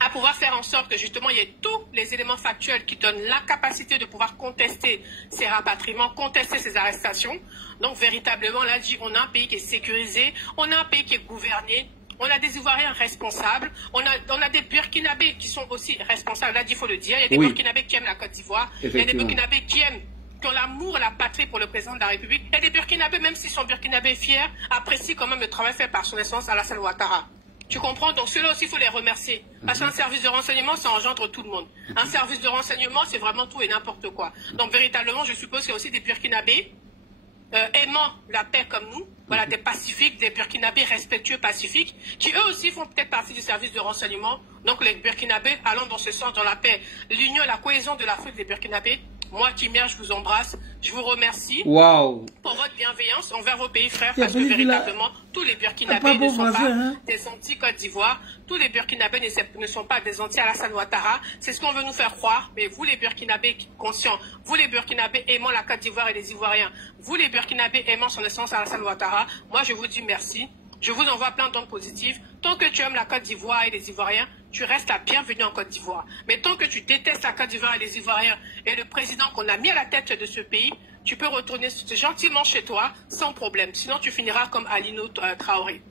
à pouvoir faire en sorte que justement il y ait tous les éléments factuels qui donnent la capacité de pouvoir contester ces rapatriements, contester ces arrestations. Donc véritablement, là, on a un pays qui est sécurisé, on a un pays qui est gouverné, on a des Ivoiriens responsables, on a des Burkinabés qui sont aussi responsables, là, il faut le dire, il y a des Burkinabés qui aiment la Côte d'Ivoire, il y a des Burkinabés qui ont l'amour et la patrie pour le président de la République, il y a des Burkinabés, même s'ils sont Burkinabés fiers, apprécient quand même le travail fait par son excellence Alassane Ouattara. Tu comprends? Donc ceux-là aussi, il faut les remercier. Parce qu'un service de renseignement, ça engendre tout le monde. Un service de renseignement, c'est vraiment tout et n'importe quoi. Donc véritablement, je suppose qu'il y a aussi des Burkinabés aimant la paix comme nous. Voilà, des pacifiques, des Burkinabés respectueux pacifiques, qui eux aussi font peut-être partie du service de renseignement. Donc les Burkinabés allant dans ce sens, dans la paix, l'union, la cohésion de l'Afrique des Burkinabés. Moi, Kimia, je vous embrasse. Je vous remercie pour votre bienveillance envers vos pays frères, parce que véritablement, tous les Burkinabés ne sont pas des anti-Côte d'Ivoire. Tous les Burkinabés ne sont pas des anti-Alassane Ouattara. C'est ce qu'on veut nous faire croire. Mais vous, les Burkinabés conscients, vous, les Burkinabés aimant la Côte d'Ivoire et les Ivoiriens, vous, les Burkinabés aimant son essence Alassane Ouattara, moi, je vous dis merci. Je vous envoie plein d'ondes positives. Tant que tu aimes la Côte d'Ivoire et les Ivoiriens, tu restes la bienvenue en Côte d'Ivoire. Mais tant que tu détestes la Côte d'Ivoire et les Ivoiriens et le président qu'on a mis à la tête de ce pays, tu peux retourner gentiment chez toi sans problème. Sinon, tu finiras comme Alino Traoré.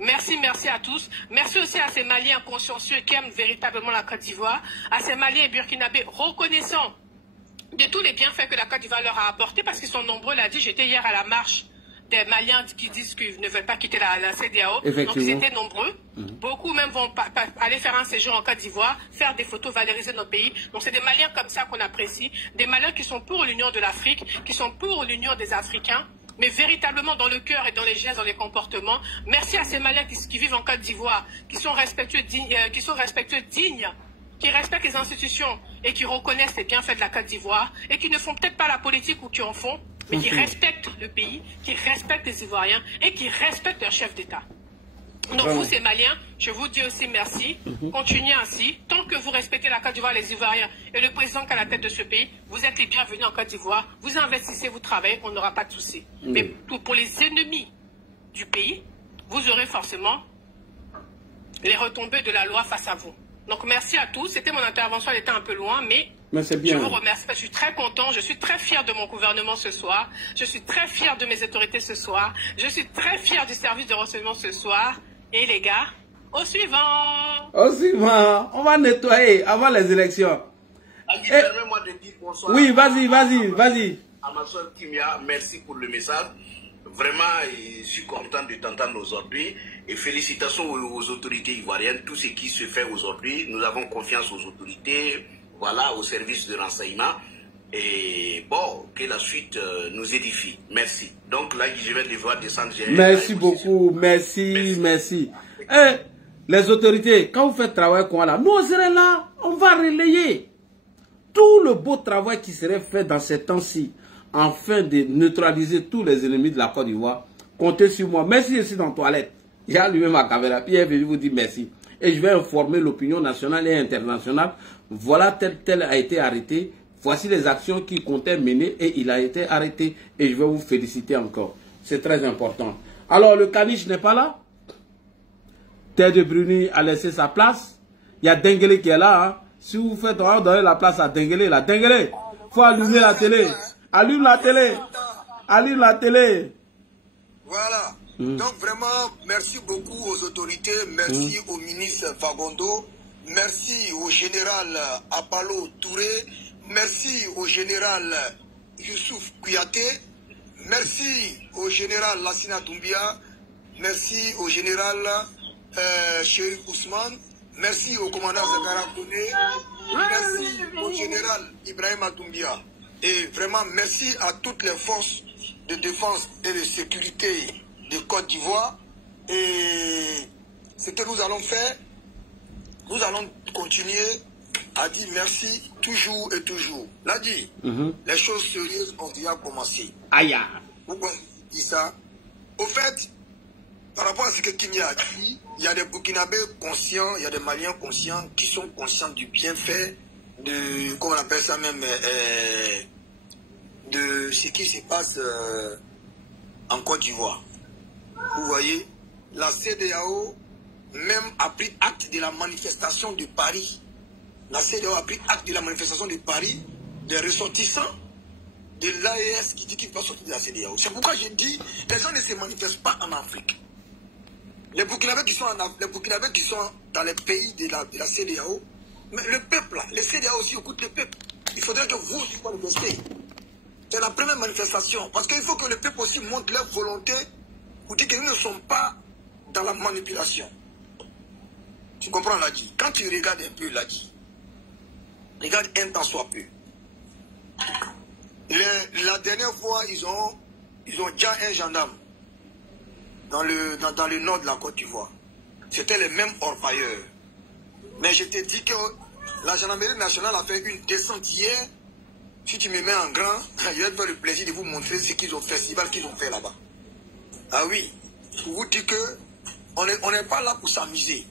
Merci à tous. Merci aussi à ces Maliens consciencieux qui aiment véritablement la Côte d'Ivoire, à ces Maliens et Burkinabés reconnaissants de tous les bienfaits que la Côte d'Ivoire leur a apportés, parce qu'ils sont nombreux. L'a dit, j'étais hier à la marche des Maliens qui disent qu'ils ne veulent pas quitter la CEDEAO. Donc ils étaient nombreux. Beaucoup même vont aller faire un séjour en Côte d'Ivoire, faire des photos, valoriser notre pays. Donc c'est des Maliens comme ça qu'on apprécie. Des Maliens qui sont pour l'union de l'Afrique, qui sont pour l'union des Africains, mais véritablement dans le cœur et dans les gestes, dans les comportements. Merci à ces Maliens qui vivent en Côte d'Ivoire, qui sont respectueux, dignes, qui respectent les institutions et qui reconnaissent les bienfaits de la Côte d'Ivoire et qui ne font peut-être pas la politique ou qui en font, mais qui respectent le pays, qui respectent les Ivoiriens et qui respectent leur chef d'État. Donc vous, ces Maliens, je vous dis aussi merci. Continuez ainsi. Tant que vous respectez la Côte d'Ivoire, les Ivoiriens et le président qui est à la tête de ce pays, vous êtes les bienvenus en Côte d'Ivoire. Vous investissez, vous travaillez, on n'aura pas de soucis. Mais pour les ennemis du pays, vous aurez forcément les retombées de la loi face à vous. Donc merci à tous. C'était mon intervention, elle était un peu loin, mais c'est bien. Je vous remercie. Je suis très content, je suis très fier de mon gouvernement ce soir. Je suis très fier de mes autorités ce soir. Je suis très fier du service de renseignement ce soir. Et les gars, au suivant. Au suivant. On va nettoyer avant les élections. Permets-moi de dire bonsoir. Oui, vas-y. À ma soeur Kimia, merci pour le message. Vraiment, je suis content de t'entendre aujourd'hui. Et félicitations aux autorités ivoiriennes. Tout ce qui se fait aujourd'hui, nous avons confiance aux autorités, voilà, aux services de renseignement. Et bon, que la suite nous édifie. Merci. Donc là, je vais devoir descendre. Merci beaucoup. Merci. Les autorités, quand vous faites travail comme là, nous on serait là, on va relayer tout le beau travail qui serait fait dans ces temps-ci, afin de neutraliser tous les ennemis de la Côte d'Ivoire. Comptez sur moi. Merci, je suis dans la toilette. J'ai allumé ma caméra. Pierre, je vous dis merci. Et je vais informer l'opinion nationale et internationale. Voilà, tel a été arrêté. Voici les actions qu'il comptait mener et il a été arrêté. Et je vais vous féliciter encore. C'est très important. Alors, le caniche n'est pas là. Terre de Bruni a laissé sa place. Il y a Denguele qui est là. Hein. Si vous faites, on va donner la place à Denguele. La Denguele, il faut allumer la télé. Allume la télé. Allume la télé. Voilà. Donc vraiment, merci beaucoup aux autorités. Merci au ministre Fagondo. Merci au général Apalo Touré. Merci au général Youssouf Kouyaté. Merci au général Lassina Doumbia. Merci au général Chérif Ousmane. Merci au commandant Zakara Kouné. Merci au général Ibrahim Doumbia. Et vraiment, merci à toutes les forces de défense et de sécurité de Côte d'Ivoire. Et ce que nous allons faire, nous allons continuer à dire merci toujours et toujours. Là dit, les choses sérieuses ont déjà commencé. Aïe. Pourquoi je dis ça? Au fait, par rapport à ce que Kimia a dit, il y a des Burkinabés conscients, il y a des Maliens conscients qui sont conscients du bienfait de, comment on appelle ça même, de ce qui se passe en Côte d'Ivoire. Vous voyez, la CEDEAO même a pris acte de la manifestation de Paris. La CEDEAO a pris acte de la manifestation de Paris des ressortissants de l'AES qui dit qu'il doit sortir de la CEDEAO. C'est pourquoi je dis, les gens ne se manifestent pas en Afrique. Les Burkinabés qui sont dans les pays de la CEDEAO, mais le peuple là, les CEDEAO aussi écoutent le peuple. Il faudrait que vous aussi manifestez. C'est la première manifestation. Parce qu'il faut que le peuple aussi montre leur volonté pour dire qu'ils ne sont pas dans la manipulation. Tu comprends, Ladi? Quand tu regardes un peu, Ladi, regarde un temps soit peu. La dernière fois, ils ont déjà un gendarme dans le nord de la Côte d'Ivoire. C'était les mêmes orpailleurs. Mais je te dis que la gendarmerie nationale a fait une descente hier. Si tu me mets en grand, je vais te faire le plaisir de vous montrer ce qu'ils ont fait, le festival qu'ils ont fait là-bas. Ah oui, pour vous dire que on n'est pas là pour s'amuser.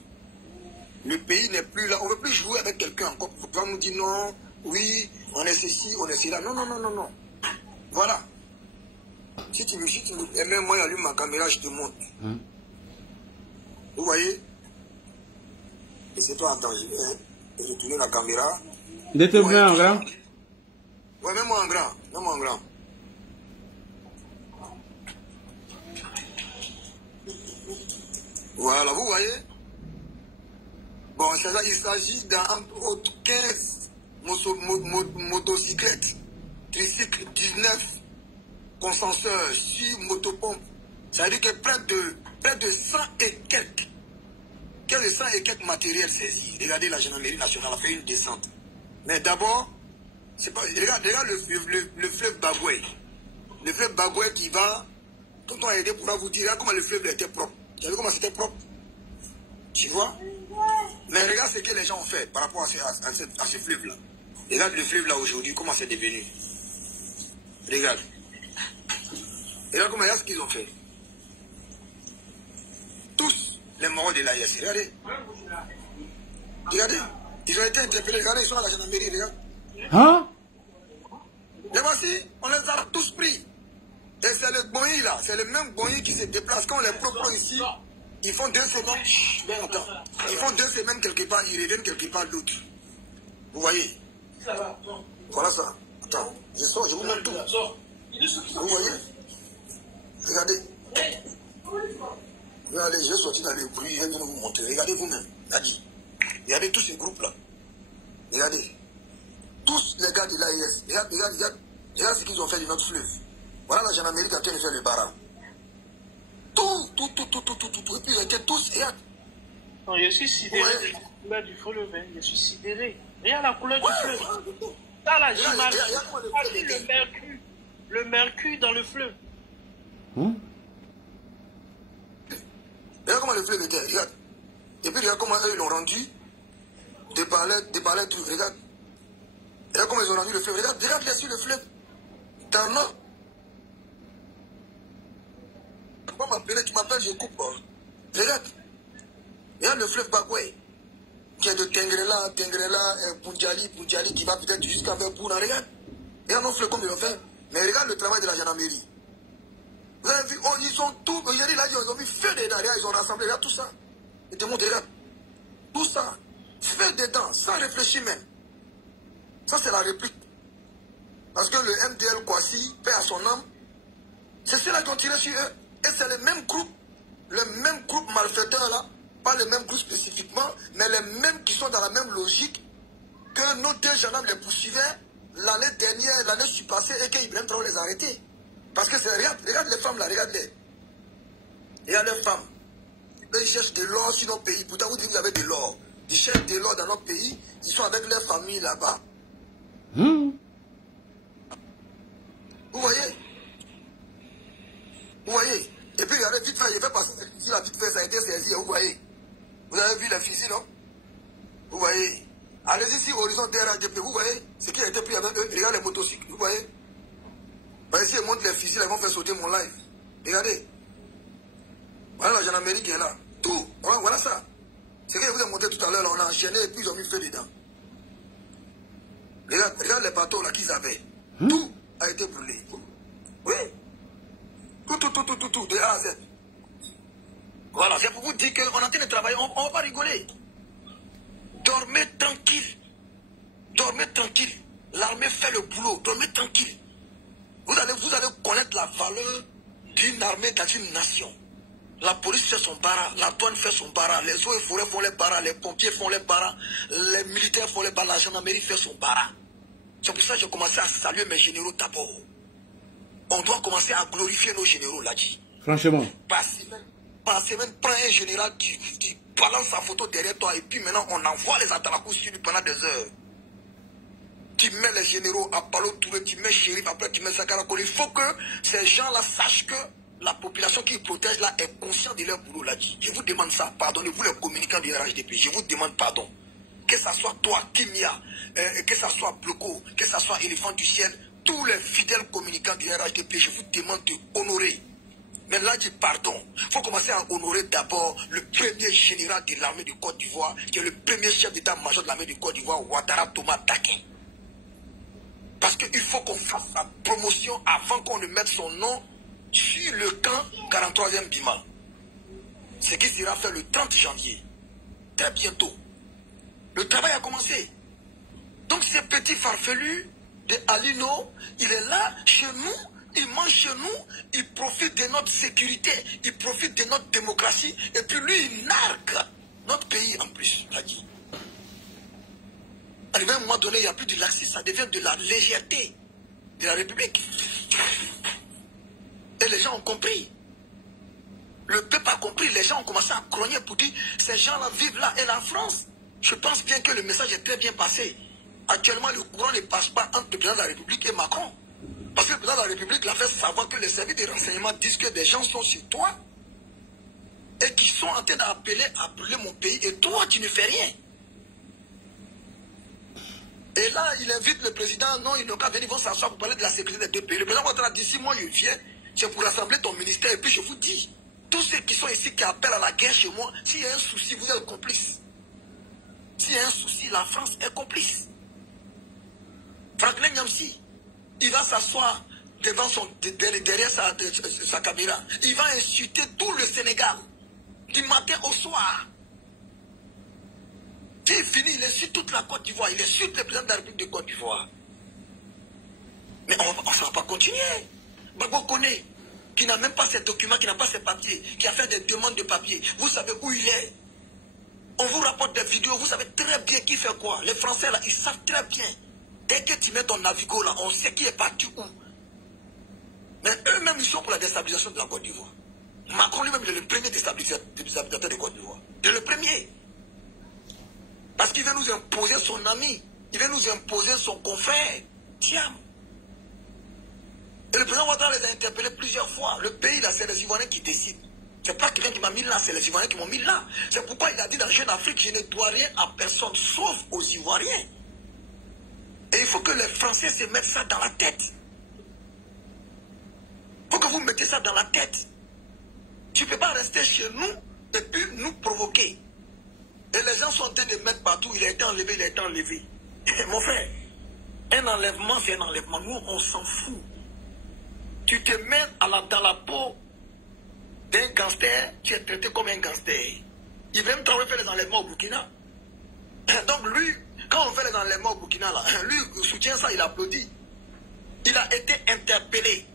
Le pays n'est plus là. On ne veut plus jouer avec quelqu'un encore. Pour pouvoir nous dire non, oui, on est ceci, on est cela. Non. Voilà. Si tu et même moi, j'allume ma caméra, je te montre. Vous voyez? Et c'est toi, attends, je vais retourner la caméra. Mettez-vous en grand. Ouais, mets-moi en grand. Voilà, vous voyez? Bon, il s'agit d'entre autres 15 motocyclettes, tricycles, 19 consenseurs, 6 motopompes. Ça veut dire que près de 100 et quelques. Quel est 100 et quelques matériels saisis? Regardez, la gendarmerie nationale a fait une descente. Mais d'abord, regarde le fleuve Bagoué. Le fleuve Bagoué qui va, tonton a aidé pourra vous dire, regarde comment le fleuve était propre. Tu as vu comment c'était propre? Tu vois? Mais regarde ce que les gens ont fait par rapport à ce fleuve-là. Regarde le fleuve-là aujourd'hui, comment c'est devenu. Regarde. Regarde ce qu'ils ont fait. Tous les morts de l'AIS. Regardez. Regardez. Ils ont été interpellés. Regardez, ils sont à la gendarmerie. Regarde. Hein? Les voici, on les a tous pris. Et c'est le Boyi là. C'est le même Boyi qui se déplace. Quand on les propose ici, ils font 2 semaines. Bien attends. Ils font 2 semaines quelque part, ils reviennent quelque part d'autre. Vous voyez? Voilà ça. Attends, je sors, je vous montre tout. Vous voyez? Regardez. Regardez, je suis sorti dans les bruits, je viens de vous montrer. Regardez vous-même, Nadi. Regardez tous ces groupes-là. Regardez. Tous les gars de l'AIS. Regarde ce qu'ils ont fait de notre fleuve. Voilà la gendarmerie qui a fait le barrage. Tout. Et puis ils étaient tous, regarde. Non, je suis sidéré de la couleur du fleuve. Je suis sidéré. Regarde la couleur du fleuve. Ça, là, j'imagine le mercure dans le fleuve. Hein? Regarde comment le fleuve était, regarde. Et puis regarde comment eux ils l'ont rendu. Des balais, tout, regarde. Regarde comment ils ont rendu le fleuve. Regarde sur le fleuve. T'as un an. Tu m'appelles, tu m'appelles, je coupe. Regarde. Regarde le fleuve Bagoué. Qui est de Tengrela, Punjali, qui va peut-être jusqu'à Verpouna. Regarde. Regarde nos fleuves comme ils l'ont fait. Mais regarde le travail de la gendarmerie. Vous avez vu, oh, ils ont tout, ils ont mis feu dedans, ils ont rassemblé, regarde tout ça. Ils te montrent, regarde. Tout ça, feu dedans, sans réfléchir même. Ça, c'est la réplique. Parce que le MDL Kwasi, paix à son âme, c'est ceux-là qui ont tiré sur eux. Et c'est le même groupe malfaiteur là, pas le même groupe spécifiquement, mais les mêmes qui sont dans la même logique que nos 2 gendarmes les poursuivaient l'année dernière, l'année surpassée, et qu'ils viennent trop les arrêter. Parce que c'est, regarde les femmes là, regarde-les. Regarde les femmes. Eux, ils cherchent de l'or sur nos pays. Pourtant, vous dites que vous avez de l'or. Ils cherchent de l'or dans notre pays. Ils sont avec leurs familles là-bas. Vous voyez? Vous voyez? Et puis, regardez, vite fait, je vais passer. Si la vite fait, ça a été saisi, vous voyez? Vous avez vu les fusils, non? Vous voyez? Allez-y sur Horizon DRHDP, vous voyez? Ce qui a été pris avec eux. Regardez les motocycles, vous voyez? Si ils montrent les fusils, ils vont faire sauter mon live. Regardez. Voilà la gendarmerie qui est là. Tout. Voilà ça. C'est ce que je vous ai montré tout à l'heure. On a enchaîné et puis ils ont mis feu dedans. Regarde les bateaux là qu'ils avaient. Tout a été brûlé. Oui. Tout. De A à Z. Voilà. C'est pour vous dire qu'on est en train de travailler. On ne va pas rigoler. Dormez tranquille. Dormez tranquille. L'armée fait le boulot. Dormez tranquille. Vous allez connaître la valeur d'une armée dans une nation. La police fait son bara, la douane fait son bara, les eaux et forêts font les bara, les pompiers font les bara, les militaires font les bara, la gendarmerie fait son bara. C'est pour ça que j'ai commencé à saluer mes généraux d'abord. On doit commencer à glorifier nos généraux, là dit. Franchement. Par semaine, prends un général qui balance sa photo derrière toi et puis maintenant on envoie les attaques sur lui pendant des heures. Tu mets les généraux à Palo Touré, tu mets Chérif, après tu mets Sakara Koli. Il faut que ces gens-là sachent que la population qu'ils protègent là est consciente de leur boulot là. Je vous demande ça, pardonnez-vous les communicants du RHDP, je vous demande pardon. Que ce soit toi, Kimia, que ce soit Bloco, que ce soit Éléphant du Ciel, tous les fidèles communicants du RHDP, je vous demande de honorer. Mais là, je dis pardon. Il faut commencer à honorer d'abord le premier général de l'armée du Côte d'Ivoire, qui est le premier chef d'état-major de l'armée du Côte d'Ivoire, Ouattara Thomas Dakin. Parce qu'il faut qu'on fasse sa promotion avant qu'on ne mette son nom sur le camp 43e Bima. Ce qui sera fait le 30 janvier. Très bientôt. Le travail a commencé. Donc ce petit farfelu de Alino, il est là, chez nous, il mange chez nous, il profite de notre sécurité, il profite de notre démocratie, et puis lui, il nargue notre pays en plus, il a dit. À un moment donné, il n'y a plus de laxisme, ça devient de la légèreté de la République. Et les gens ont compris. Le peuple a compris, les gens ont commencé à grogner pour dire, ces gens-là vivent là. Et la France, je pense bien que le message est très bien passé. Actuellement, le courant ne passe pas entre le président de la République et Macron. Parce que le président de la République l'a fait savoir que les services de renseignement disent que des gens sont sur toi et qui sont en train d'appeler à brûler mon pays. Et toi, tu ne fais rien. Et là, il invite le président, non, ils n'ont qu'à venir, ils vont s'asseoir pour parler de la sécurité des deux pays. Le président va dire, si moi je viens, c'est pour rassembler ton ministère, et puis je vous dis, tous ceux qui sont ici, qui appellent à la guerre chez moi, s'il y a un souci, vous êtes complices. S'il y a un souci, la France est complice. Franklin Nyamsi, il va s'asseoir devant derrière sa caméra. Il va insulter tout le Sénégal, du matin au soir. S'il finit, il insulte toute la Côte d'Ivoire, il insulte le président de la République de Côte d'Ivoire. Mais on ne va pas continuer. Gbagbo connaît, qui n'a même pas ses documents, qui n'a pas ses papiers, qui a fait des demandes de papiers. Vous savez où il est? On vous rapporte des vidéos, vous savez très bien qui fait quoi. Les Français, là, ils savent très bien. Dès que tu mets ton Navigo, là, on sait qui est parti où. Mais eux-mêmes, ils sont pour la déstabilisation de la Côte d'Ivoire. Macron lui-même, il est le premier déstabilisateur de Côte d'Ivoire. Il est le premier. Parce qu'il veut nous imposer son ami. Il veut nous imposer son confrère. Tiens. Et le président Ouattara les a interpellés plusieurs fois. Le pays, là, c'est les Ivoiriens qui décident. C'est pas quelqu'un qui m'a mis là, c'est les Ivoiriens qui m'ont mis là. C'est pourquoi il a dit dans Jeune Afrique, je ne dois rien à personne, sauf aux Ivoiriens. Et il faut que les Français se mettent ça dans la tête. Il faut que vous mettez ça dans la tête. Tu ne peux pas rester chez nous et puis nous provoquer. Et les gens sont en train de mettre partout, il a été enlevé, il a été enlevé. Mon frère, un enlèvement, c'est un enlèvement. Nous, on s'en fout. Tu te mets dans la peau d'un gangster, tu es traité comme un gangster. Il veut même faire les enlèvements au Burkina. Donc lui, quand on fait les enlèvements au Burkina, là, lui il soutient ça, il applaudit. Il a été interpellé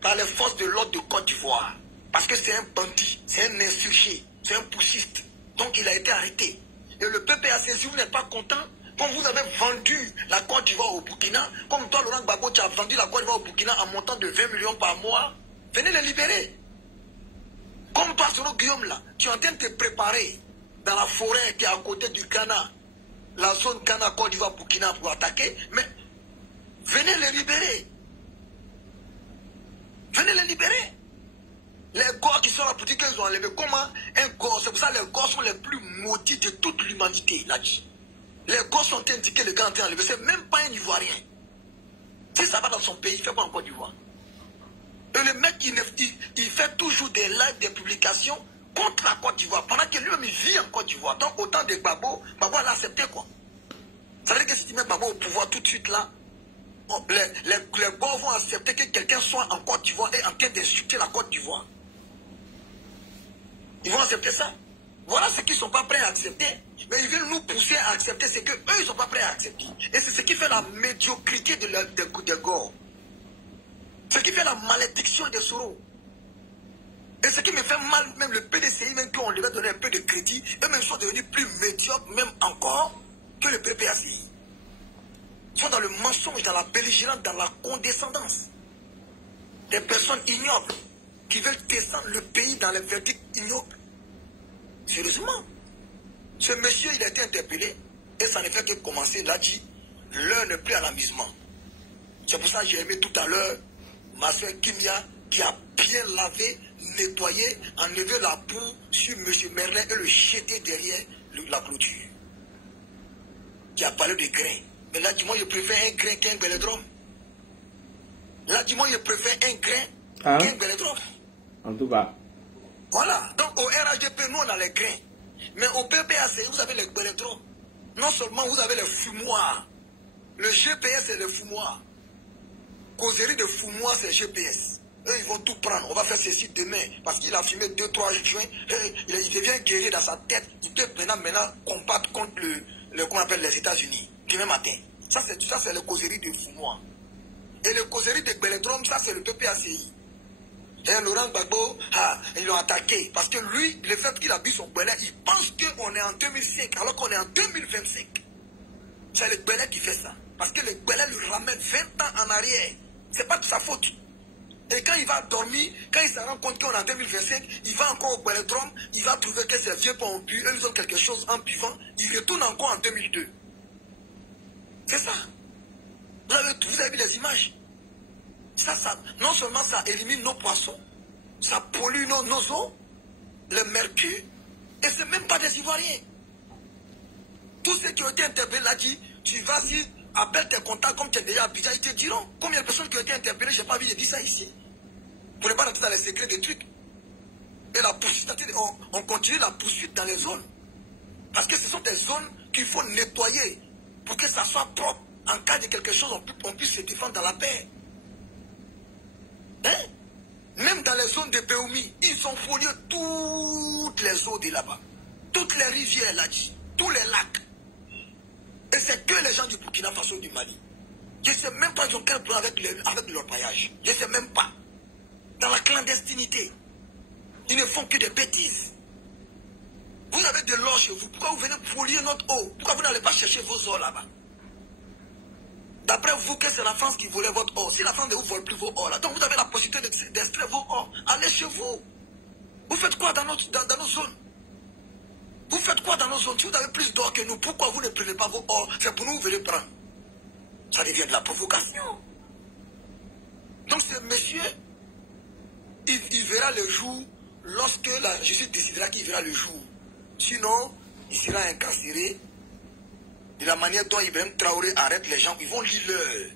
par les forces de l'ordre de Côte d'Ivoire. Parce que c'est un bandit, c'est un insurgé, c'est un poussiste. Donc il a été arrêté. Et le PPAC, si vous n'êtes pas content, comme vous avez vendu la Côte d'Ivoire au Burkina, comme toi, Laurent Gbagbo, tu as vendu la Côte d'Ivoire au Burkina en montant de 20 millions par mois, venez les libérer. Comme toi, Soro Guillaume, là, tu es en train de te préparer dans la forêt qui est à côté du Ghana, la zone Ghana, Côte d'Ivoire, Burkina pour attaquer, mais venez les libérer. Venez les libérer. Les Gors qui sont là pour dire qu'ils ont enlevé. Comment un Gors? C'est pour ça que les Gors sont les plus maudits de toute l'humanité, là-dessus. Les Gors sont indiqués, les gars ont été enlevés. C'est même pas un Ivoirien. Si ça va dans son pays, il ne fait pas en Côte d'Ivoire. Et le mec, il fait toujours des lives, des publications contre la Côte d'Ivoire. Pendant que lui-même, il vit en Côte d'Ivoire. Donc, autant de Gbagbo, Gbagbo l'a accepté, quoi. Ça veut dire que si tu mets Gbagbo au pouvoir tout de suite, là, les Gors vont accepter que quelqu'un soit en Côte d'Ivoire et en train d'insulter la Côte d'Ivoire. Ils vont accepter ça. Voilà ce qu'ils ne sont pas prêts à accepter. Mais ils veulent nous pousser à accepter ce qu'eux, ils ne sont pas prêts à accepter. Et c'est ce qui fait la médiocrité des Gors. Ce qui fait la malédiction des Soro. Et ce qui me fait mal, même le PDCI, même qu'on devait donner un peu de crédit, eux-mêmes sont devenus plus médiocres, même encore, que le PPACI. Ils sont dans le mensonge, dans la belligérance, dans la condescendance. Des personnes ignobles qui veulent descendre le pays dans les verdicts ignobles. Sérieusement. Ce monsieur, il a été interpellé et ça ne fait que commencer. Il a dit, l'heure n'est plus à l'amusement. C'est pour ça que j'ai aimé tout à l'heure ma soeur Kimia qui a bien lavé, nettoyé, enlevé la boue sur M. Merlin et le jeté derrière la clôture. Qui a parlé de grains. Mais là, dis-moi, je préfère un grain qu'un bélodrome. Là, dis-moi, je préfère un grain qu'un bélodrome. En tout cas. Voilà. Donc, au RAGP, nous, on a les grains. Mais au PPAC, vous avez les bélodromes. Non seulement vous avez les fumoirs. Le GPS, c'est le fumoir. Causerie de fumoir, c'est GPS. Eux, ils vont tout prendre. On va faire ceci demain. Parce qu'il a fumé 2-3 juin. Il devient guerrier dans sa tête. Il peut maintenant combattre contre qu'on appelle les États-Unis. Demain matin. Ça, c'est le causerie de fumoir. Et le causerie de bélodrome, ça, c'est le PPACI. Et Laurent Gbagbo, ils l'ont attaqué. Parce que lui, le fait qu'il a bu son belé, il pense qu'on est en 2005, alors qu'on est en 2025. C'est le belé qui fait ça. Parce que le belé lui ramène 20 ans en arrière. C'est pas de sa faute. Et quand il va dormir, quand il se rend compte qu'on est en 2025, il va encore au bélodrome, il va trouver que ses vieux ont bu, eux ils ont quelque chose en buvant, il retourne encore en 2002. C'est ça. Vous avez vu les images. Ça, non seulement ça élimine nos poissons, ça pollue nos eaux, le mercure, et c'est même pas des Ivoiriens. Tous ceux qui ont été interpellés là dit, tu vas y, appelle tes contacts comme tu es déjà à Abidjan, ils te diront combien de personnes qui ont été interpellées, je n'ai pas vu, je dis ça ici. Pour ne pas rentrer dans les secrets des trucs. et la poursuite, on continue la poursuite dans les zones. Parce que ce sont des zones qu'il faut nettoyer pour que ça soit propre. En cas de quelque chose, on puisse se défendre dans la paix. Hein? Même dans les zones de Béoumi, ils ont fouillé toutes les eaux de là-bas. Toutes les rivières là-dessus, tous les lacs. Et c'est que les gens du Burkina Faso du Mali. Je ne sais même pas ils ont quel plan avec leur paillage. Je ne sais même pas. Dans la clandestinité. Ils ne font que des bêtises. Vous avez de l'or chez vous. Pourquoi vous venez fouiller notre eau? Pourquoi vous n'allez pas chercher vos eaux là-bas? D'après vous, que c'est la France qui volait votre or. Si la France ne vous vole plus vos or là, donc vous avez la possibilité d'extraire vos or. Allez chez vous. Vous faites quoi dans nos zones? Vous faites quoi dans nos zones? Si vous avez plus d'or que nous, pourquoi vous ne prenez pas vos or? C'est pour nous, vous venez prendre. Ça devient de la provocation. Donc ce monsieur, il verra le jour lorsque la justice décidera qu'il verra le jour. Sinon, il sera incarcéré. De la manière dont Ibrahim Traoré arrête les gens, ils vont lire l'heure.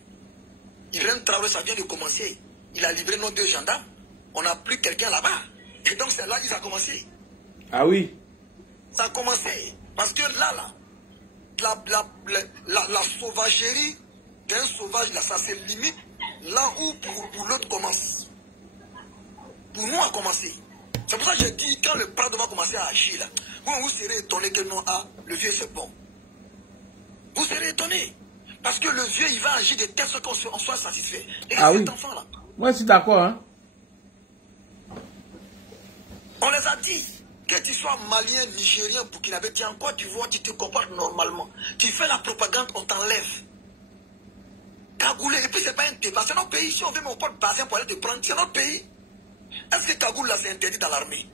Ibrahim Traoré, ça vient de commencer. Il a livré nos 2 gendarmes. On n'a plus quelqu'un là-bas. Et donc c'est là que ça a commencé. Ah oui. Ça a commencé. Parce que là, la sauvagerie d'un sauvage, là, ça se limite là où pour l'autre commence. Pour nous, a commencé. C'est pour ça que j'ai dit, quand le Prado va commencer à agir, là, vous serez étonné que non, le vieux c'est bon. Vous serez étonné. Parce que le vieux, il va agir de telle sorte qu'on soit satisfait. Et cet enfant-là. Moi, je suis d'accord, hein. On les a dit. Que tu sois malien, nigérien, burkinabé, tu es en Côte d'Ivoire, tu te comportes normalement. Tu fais la propagande, on t'enlève. Cagoulé, et puis c'est pas un débat. C'est notre pays. Si on veut mon porte bassin pour aller te prendre, c'est notre pays. Est-ce que Cagoule là c'est interdit dans l'armée?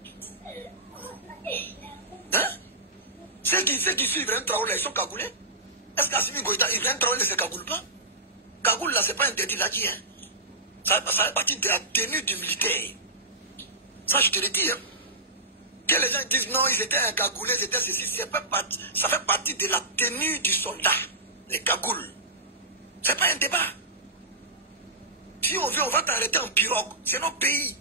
Hein? Ceux qui suivent un Traoré, ils sont cagoulés? Est-ce qu'Assimi Goïta, Ibrahim Traoré ne se cagoule pas? Cagoule là, c'est pas interdit là, dit, hein? Ça fait partie de la tenue du militaire. Ça, je te le dis, hein? Que les gens disent non, ils étaient incagoulés, c'était ceci, ça fait partie de la tenue du soldat, les cagoules. C'est pas un débat. Si on veut, on va t'arrêter en pirogue. C'est notre pays.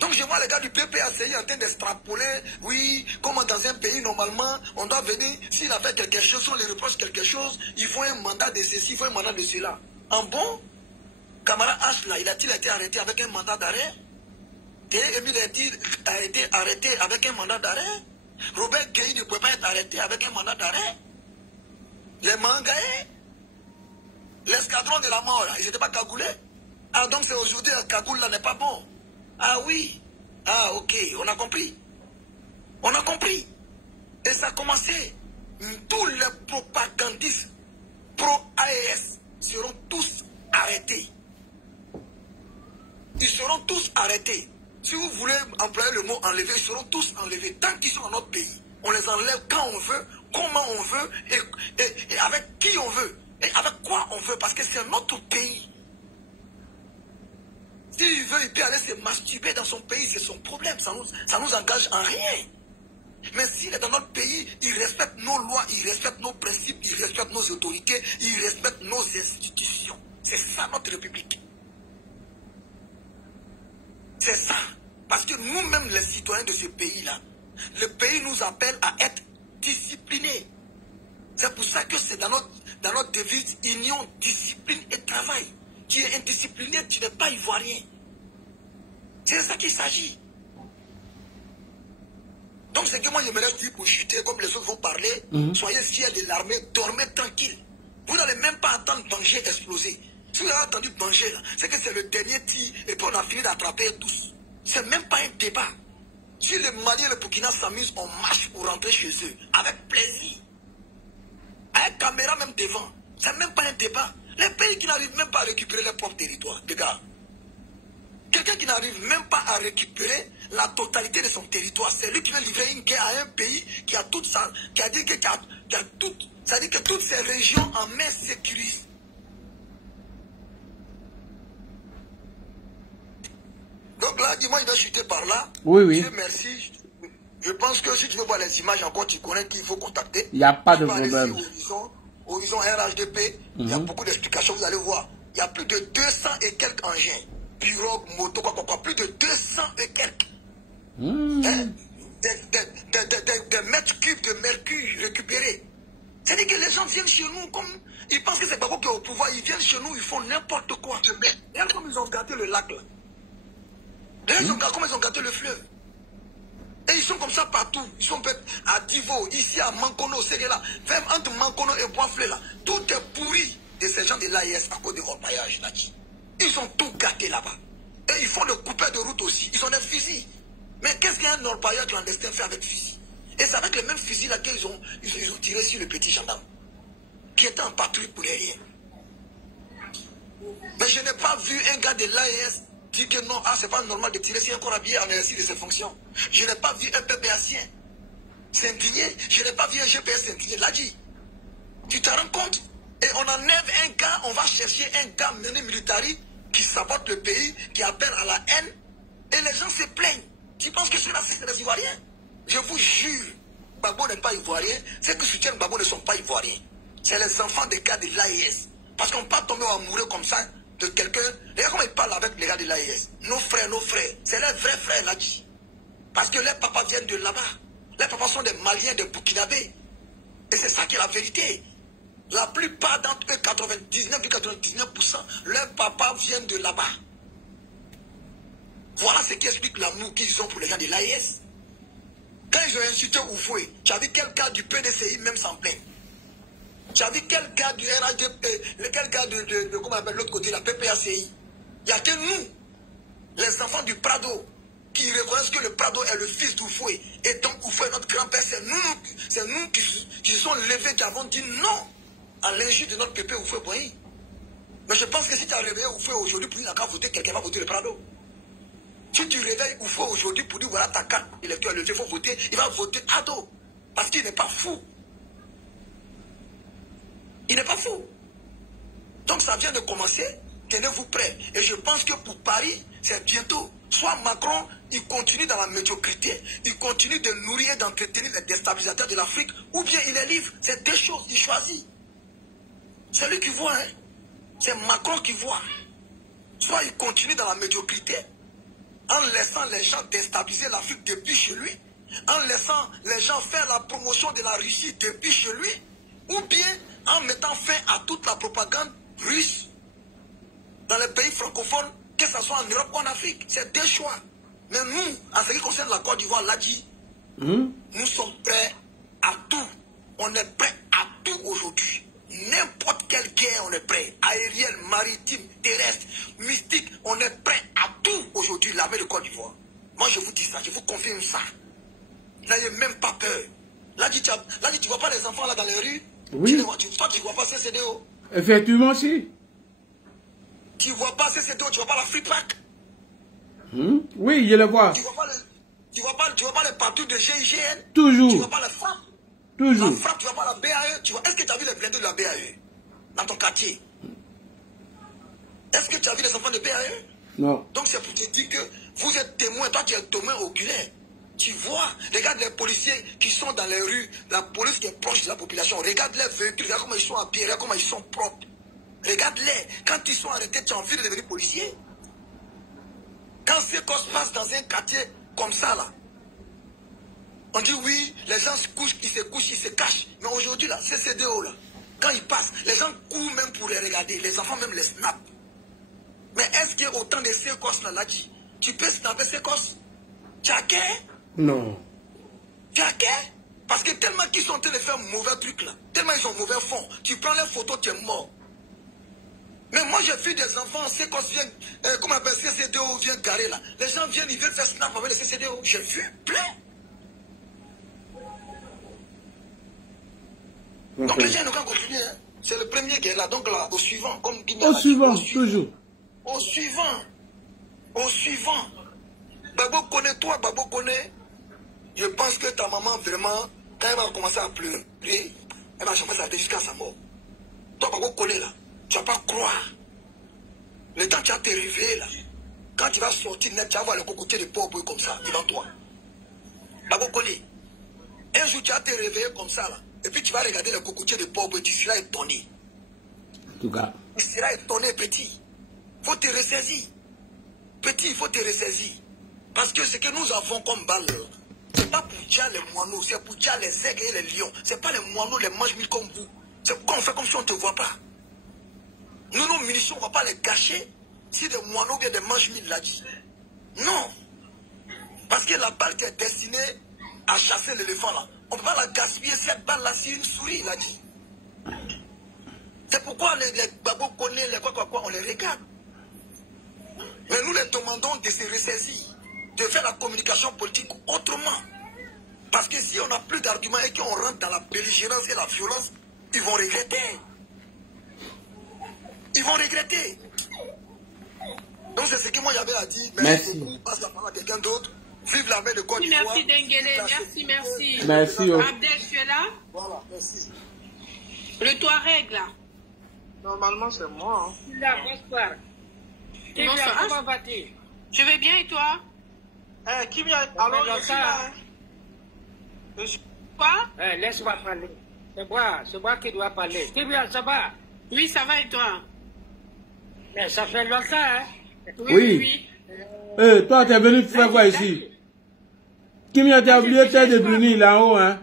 Donc je vois les gars du PPACI en train d'extrapoler, oui, comment dans un pays, normalement, on doit venir, s'il a fait quelque chose, si on lui reproche quelque chose, il faut un mandat de ceci, il faut un mandat de cela. En bon, camarade H, là, il a-t-il été arrêté avec un mandat d'arrêt? Emile a été arrêté avec un mandat d'arrêt? Robert Gueye ne peut pas être arrêté avec un mandat d'arrêt? Les Mangaé, l'escadron de la mort, là, ils n'étaient pas cagoulés? Ah, donc c'est aujourd'hui, la cagoule là n'est pas bon. Ah oui, ah ok, on a compris. On a compris. Et ça a commencé. Tous les propagandistes pro-AES seront tous arrêtés. Ils seront tous arrêtés. Si vous voulez employer le mot enlever, ils seront tous enlevés. Tant qu'ils sont dans notre pays, on les enlève quand on veut, comment on veut, et avec qui on veut, et avec quoi on veut, parce que c'est notre pays. S'il veut, il peut aller se masturber dans son pays, c'est son problème, ça nous engage en rien. Mais s'il est dans notre pays, il respecte nos lois, il respecte nos principes, il respecte nos autorités, il respecte nos institutions. C'est ça notre République. C'est ça. Parce que nous-mêmes, les citoyens de ce pays-là, le pays nous appelle à être disciplinés. C'est pour ça que c'est dans notre devise union, discipline et travail. Tu es indiscipliné, tu n'es pas ivoirien. C'est de ça qu'il s'agit. Donc c'est que moi je me laisse dire pour chuter, comme les autres vont parler, soyez fiers de l'armée, dormez tranquille. Vous n'allez même pas attendre danger exploser. Si vous avez entendu danger, c'est que c'est le dernier tir et puis on a fini d'attraper tous. C'est même pas un débat. Si les Maliens et le Burkina s'amusent, on marche pour rentrer chez eux, avec plaisir. Avec caméra même devant. C'est même pas un débat. Les pays qui n'arrivent même pas à récupérer leur propre territoire, les gars. Quelqu'un qui n'arrive même pas à récupérer la totalité de son territoire, c'est lui qui va livrer une guerre à un pays qui a toute ça, qui a dit que ça dit que toutes ces régions en main sécurisées. Donc là, dis-moi, il va chuter par là. Oui, oui. Dieu merci. Je pense que si tu veux voir les images encore, tu connais qu'il faut contacter. Il n'y a pas de problème. Horizon RHDP, il y a beaucoup d'explications, vous allez voir. Il y a plus de 200 et quelques engins. Pirogue, moto, quoi, plus de 200 et quelques. Hein? Des mètres cubes de mercure récupérés. C'est-à-dire que les gens viennent chez nous comme... Ils pensent que c'est Gbagbo qui est au pouvoir. Ils viennent chez nous, ils font n'importe quoi. Regarde comme ils ont gâté le lac là. Regarde comment ils ont gâté le fleuve. Et ils sont comme ça partout. Ils sont à Divo, ici à Mankono, c'est là. Même entre Mankono et Boisflé là. Tout est pourri de ces gens de l'AIS à cause de orpaillage là. Ils ont tout gâté là-bas. Et ils font le coupé de route aussi. Ils ont des fusils. Mais qu'est-ce qu'un orpailleur clandestin fait avec fusil? Et c'est avec les mêmes fusils là qu'ils ont tiré sur le petit gendarme. Qui était en patrouille pour les rien. Mais je n'ai pas vu un gars de l'AIS dire que non, c'est pas normal de tirer sur un corps habillé en exercice de ses fonctions. Je n'ai pas vu un PPAcien s'indigner. Je n'ai pas vu un GPS s'indigner. L'a dit. Tu te rends compte? Et on enlève un gars, on va chercher un gars mené militari qui sabote le pays, qui appelle à la haine. Et les gens se plaignent. Tu penses que ceux-là, c'est des Ivoiriens? Je vous jure, Gbagbo n'est pas Ivoirien. Ceux qui soutiennent Gbagbo ne sont pas Ivoiriens. C'est les enfants des gars de l'AIS. Parce qu'on ne peut pas tomber amoureux comme ça de quelqu'un. Regarde comment ils parlent avec les gars de l'AIS. Nos frères. C'est les vrais frères, là dit. Parce que les papas viennent de là-bas. Les papas sont des Maliens, des Burkinabés. Et c'est ça qui est la vérité. La plupart d'entre eux, 99,99%, leurs papas viennent de là-bas. Voilà ce qui explique l'amour qu'ils ont pour les gens de l'AIS. Quand ils ont insulté Oufoué, tu as vu quel gars du PDCI même s'en plaint. Tu as vu quel gars du RADP, quel gars de comment on appelle l'autre côté, la PPACI. Il n'y a que nous, les enfants du Prado, qui reconnaissent que le Prado est le fils d'Oufoué. Et donc Oufoué, notre grand-père, c'est nous qui sont levés, qui avons dit non à l'injure de notre pépé Oufoué Boyi. Mais je pense que si tu as réveillé Oufoué aujourd'hui pour dire qu'il n'a qu'à voter, quelqu'un va voter le Prado. Si tu réveilles Oufoué aujourd'hui pour dire voilà ta carte électorale, il faut voter, il va voter Ado. Parce qu'il n'est pas fou. Il n'est pas fou. Donc ça vient de commencer. Tenez-vous prêts. Et je pense que pour Paris, c'est bientôt. Soit Macron, il continue dans la médiocrité, il continue de nourrir et d'entretenir les déstabilisateurs de l'Afrique, ou bien il est libre. C'est deux choses, il choisit. C'est lui qui voit, hein. C'est Macron qui voit. Soit il continue dans la médiocrité, en laissant les gens déstabiliser l'Afrique depuis chez lui, en laissant les gens faire la promotion de la Russie depuis chez lui, ou bien en mettant fin à toute la propagande russe dans les pays francophones, que ce soit en Europe ou en Afrique. C'est deux choix. Mais nous, en ce qui concerne la Côte d'Ivoire, l'a dit, nous sommes prêts à tout. On est prêts à tout aujourd'hui. N'importe quelle guerre, on est prêt. Aérienne, maritime, terrestre, mystique, on est prêt à tout aujourd'hui, l'armée de Côte d'Ivoire. Moi, je vous dis ça, je vous confirme ça. N'ayez même pas peur. Là, tu vois pas les enfants là dans les rues? Oui. Toi, tu vois pas CCDO? Effectivement, si. Tu vois pas CCDO, tu vois pas la Free Track? Oui, je le vois. Tu vois pas les partout de GIGN? Toujours. Tu vois pas la frappe? Toujours. La frappe, tu vois pas la BAE? Est-ce que tu as vu les blindés de la BAE dans ton quartier? Est-ce que tu as vu les enfants de BAE? Non. Donc c'est pour te dire que vous êtes témoin, toi tu es témoin oculaire. Tu vois, regarde les policiers qui sont dans les rues, la police qui est proche de la population, regarde les véhicules, regarde comment ils sont habillés, regarde comment ils sont propres. Regarde-les, quand ils sont arrêtés, tu as envie de devenir policier. Quand ces causes passent dans un quartier comme ça là, on dit oui, les gens se couchent, ils se cachent. Mais aujourd'hui là, ces CDO là, quand ils passent, les gens courent même pour les regarder, les enfants même les snappent. Mais est-ce qu'il y a autant de ces causes là, tu peux snapper ces causes? Tu as qu'un? Non. Tu as qu'un? Parce que tellement qu'ils sont en train de faire mauvais trucs là, tellement ils ont mauvais fond, tu prends les photos, tu es mort. Mais moi j'ai vu des enfants, ces causes viennent, comment on appelle, CCDO viennent garer là. Les gens viennent, ils viennent faire snap avec les CCDO. J'ai vu plein. Okay. Donc les gens ne vont pas continuer. Hein. C'est le premier qui est là. Donc là, au suivant, comme Guinée. Au suivant, toujours. Au suivant. Au suivant. Gbagbo connaît toi, Gbagbo connaît. Je pense que ta maman, vraiment, quand elle va commencer à pleurer, elle va changer sa tête jusqu'à sa mort. Toi, Gbagbo connaît là. Tu vas pas croire. Le temps que tu vas te réveiller là. Quand tu vas sortir net, tu vas voir le cocotier de pauvre comme ça, devant toi. Gbagbo connaît. Un jour, tu vas te réveiller comme ça là. Et puis tu vas regarder le cocotier de pauvre et tu seras étonné. En tout cas. Tu seras étonné, petit. Il faut te ressaisir. Petit, il faut te ressaisir. Parce que ce que nous avons comme balle, c'est pas pour tuer les moineaux, c'est pour tuer les aigles et les lions. C'est pas les moineaux, les mange-mille comme vous. C'est pourquoi on fait comme si on ne te voit pas. Nous, nos munitions, on ne va pas les gâcher si des moineaux viennent des mange-mille là dit. Non. Parce que la balle qui est destinée à chasser l'éléphant là, on ne peut pas la gaspiller. Cette balle là, c'est une souris, il a dit. C'est pourquoi les babos connaissent, les quoi, on les regarde. Mais nous les demandons de se ressaisir, de faire la communication politique autrement. Parce que si on n'a plus d'arguments et qu'on rentre dans la belligérance et la violence, ils vont regretter. Ils vont regretter. Donc c'est ce que moi j'avais à dire. Merci beaucoup. Passe la parole à quelqu'un d'autre. Vive la paix de Côte d'Ivoire. Merci Denguele, merci. Merci. Abdel, tu es là? Voilà, merci. Le Touareg là. Normalement, c'est moi. Hein. Là, bonsoir. Bonsoir. Comment vas-tu? Je vais bien et toi? Qui vient? Alors, je suis là. Quoi? Laisse-moi parler. C'est moi qui dois parler. Qui vient, ça va? Oui, ça va et toi? Mais ça fait longtemps, hein? Oui. Toi, tu es venu faire quoi ici? Qui vient t'oublier Terre de Bruni là-haut, hein?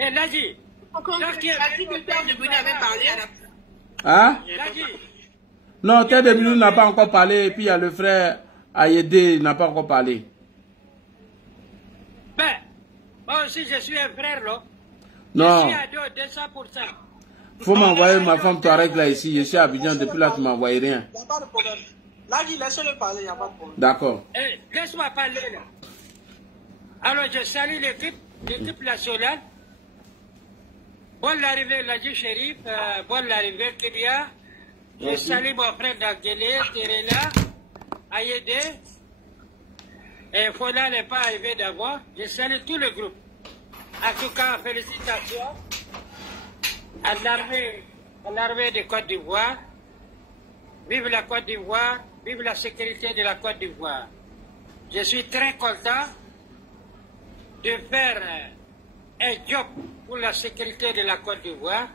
Eh, Nadji. Nadji, que Terre de Bruni avait parlé à la... Hein? Nadji. Non, Terre de Bruni n'a pas encore parlé, et puis il y a le frère Ayédé, il n'a pas encore parlé. Ben, moi aussi, je suis un frère, là. Non. Je suis à 200%. Faut m'envoyer ma femme Touareg là ici. Je suis à Abidjan, depuis là tu m'envoies rien. Il n'y a pas de problème. Nadji, laissez-le parler, il n'y a pas de problème. D'accord. Laisse-moi parler, là. Alors, je salue l'équipe nationale. Bonne arrivée, Nadji Chérif. Bonne arrivée, Kélia. Je salue mon frère Dangélé, Terela, Ayédé. Et Fona n'est pas arrivé d'abord. Je salue tout le groupe. En tout cas, félicitations à l'armée de Côte d'Ivoire. Vive la Côte d'Ivoire, vive la sécurité de la Côte d'Ivoire. Je suis très content de faire un job pour la sécurité de la Côte d'Ivoire.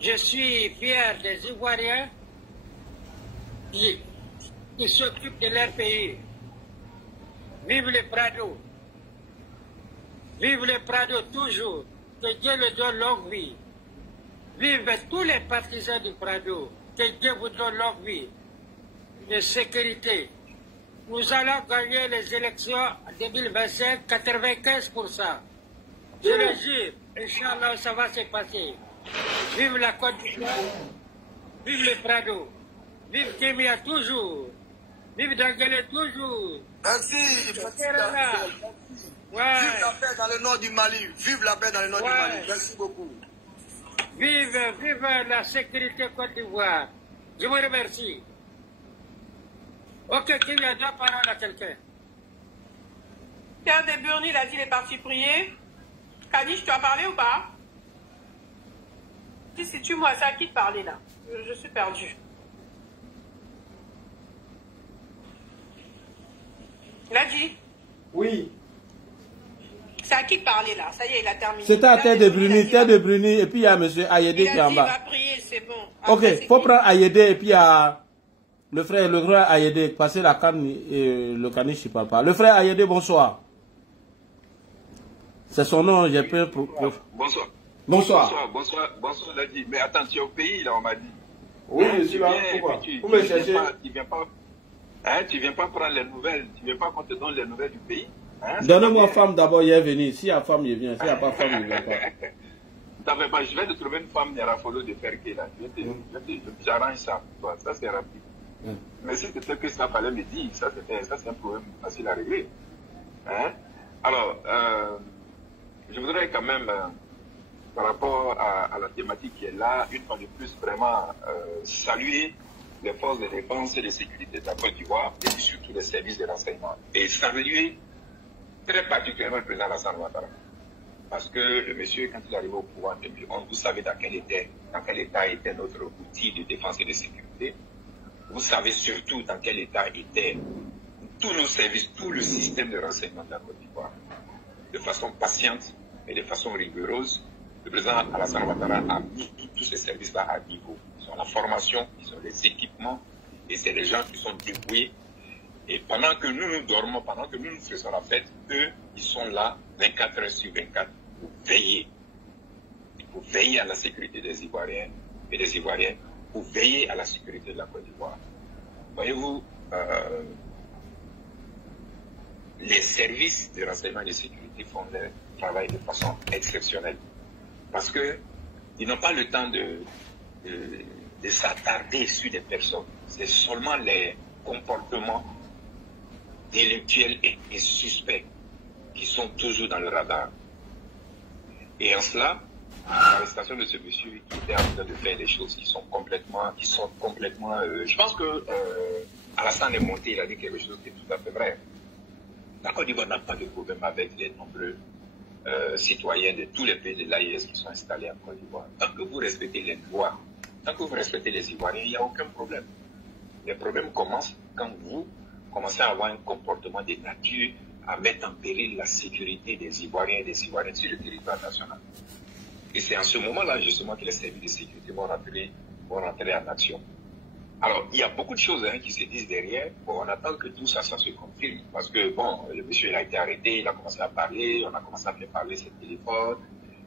Je suis fier des Ivoiriens qui s'occupent de leur pays. Vive le Prado. Vive le Prado toujours. Que Dieu le donne longue vie. Vive tous les partisans du Prado. Que Dieu vous donne longue vie. De sécurité. Nous allons gagner les élections en 2025, 95%. Je le jure. Inch'Allah, ça va se passer. Vive la Côte d'Ivoire. Vive le Prado. Vive Kémia toujours. Vive Dangélé toujours. Merci. Ouais. Vive la paix dans le nord du Mali. Vive la paix dans le nord du Mali. Merci beaucoup. Vive la sécurité Côte d'Ivoire. Je vous remercie. Ok, qu'il y a deux paroles à quelqu'un. Terre de Bruni, il a dit il est parti prier. Kanish, tu as parlé ou pas? Si tu moi, c'est à qui de parler là? Je suis perdu. Nadji? Oui. C'est à qui de parler là? Ça y est, il a terminé. C'est à Terre de Bruni, et puis il y a M. Ayédé qui est en bas. Il va prier, c'est bon. Ok, il faut prendre Ayédé et puis il y a le frère Ayédé, passer la canne et le caniche, je ne parle pas. Le frère Ayédé, bonsoir. C'est son nom, j'ai peur pour... Bonsoir. Bonsoir, Nadji. Mais attends, tu es au pays, là, on m'a dit. Oui, je suis là. Pourquoi? Vous me cherchez. Tu viens pas prendre les nouvelles, tu viens pas qu'on te donne les nouvelles du pays. Hein, donnez-moi femme d'abord, il est venu. S'il y a femme, il vient. S'il n'y a pas femme, il ne vient pas. Je vais te trouver une femme Nyarafolo de Ferké, là. J'arrange ça pour toi. Ça, c'est rapide. Mais si c'était que ça fallait me dire, ça, c'est un problème facile à régler. Hein? Alors, je voudrais quand même, par rapport à la thématique qui est là, une fois de plus, vraiment saluer les forces de défense et de sécurité de la Côte d'Ivoire et surtout les services de renseignement. Et saluer très particulièrement le président Alassane Ouattara. Parce que le monsieur, quand il est arrivé au pouvoir en 2011, vous savez dans quel état était notre outil de défense et de sécurité. Vous savez surtout dans quel état étaient tous nos services, tout le système de renseignement de la Côte d'Ivoire. De façon patiente et de façon rigoureuse, le président Alassane Ouattara a mis tous ces services-là à niveau. Ils ont la formation, ils ont les équipements, et c'est les gens qui sont dévoués Et pendant que nous dormons, pendant que nous faisons la fête, eux, ils sont là 24 heures sur 24 pour veiller. Pour veiller à la sécurité des Ivoiriens et des Ivoiriennes, pour veiller à la sécurité de la Côte d'Ivoire. Voyez-vous, les services de renseignement et de sécurité font leur travail de façon exceptionnelle. Parce que ils n'ont pas le temps de s'attarder sur des personnes. C'est seulement les comportements délictuels et suspects qui sont toujours dans le radar. Et en cela, l'arrestation de ce monsieur qui était en train de faire des choses qui sont complètement, je pense que Alassane est monté, il a dit quelque chose qui est tout à fait vrai. La Côte d'Ivoire n'a pas de problème avec les nombreux citoyens de tous les pays de l'AIS qui sont installés en Côte d'Ivoire. Tant que vous respectez les lois, tant que vous respectez les Ivoiriens, il n'y a aucun problème. Les problèmes commencent quand vous commencez à avoir un comportement de nature à mettre en péril la sécurité des Ivoiriens et des Ivoiriennes sur le territoire national. Et c'est en ce moment-là, justement, que les services de sécurité vont rentrer en action. Alors, il y a beaucoup de choses qui se disent derrière. Bon, on attend que tout ça se confirme. Parce que, bon, le monsieur il a été arrêté, il a commencé à parler, on a commencé à faire parler ses téléphones.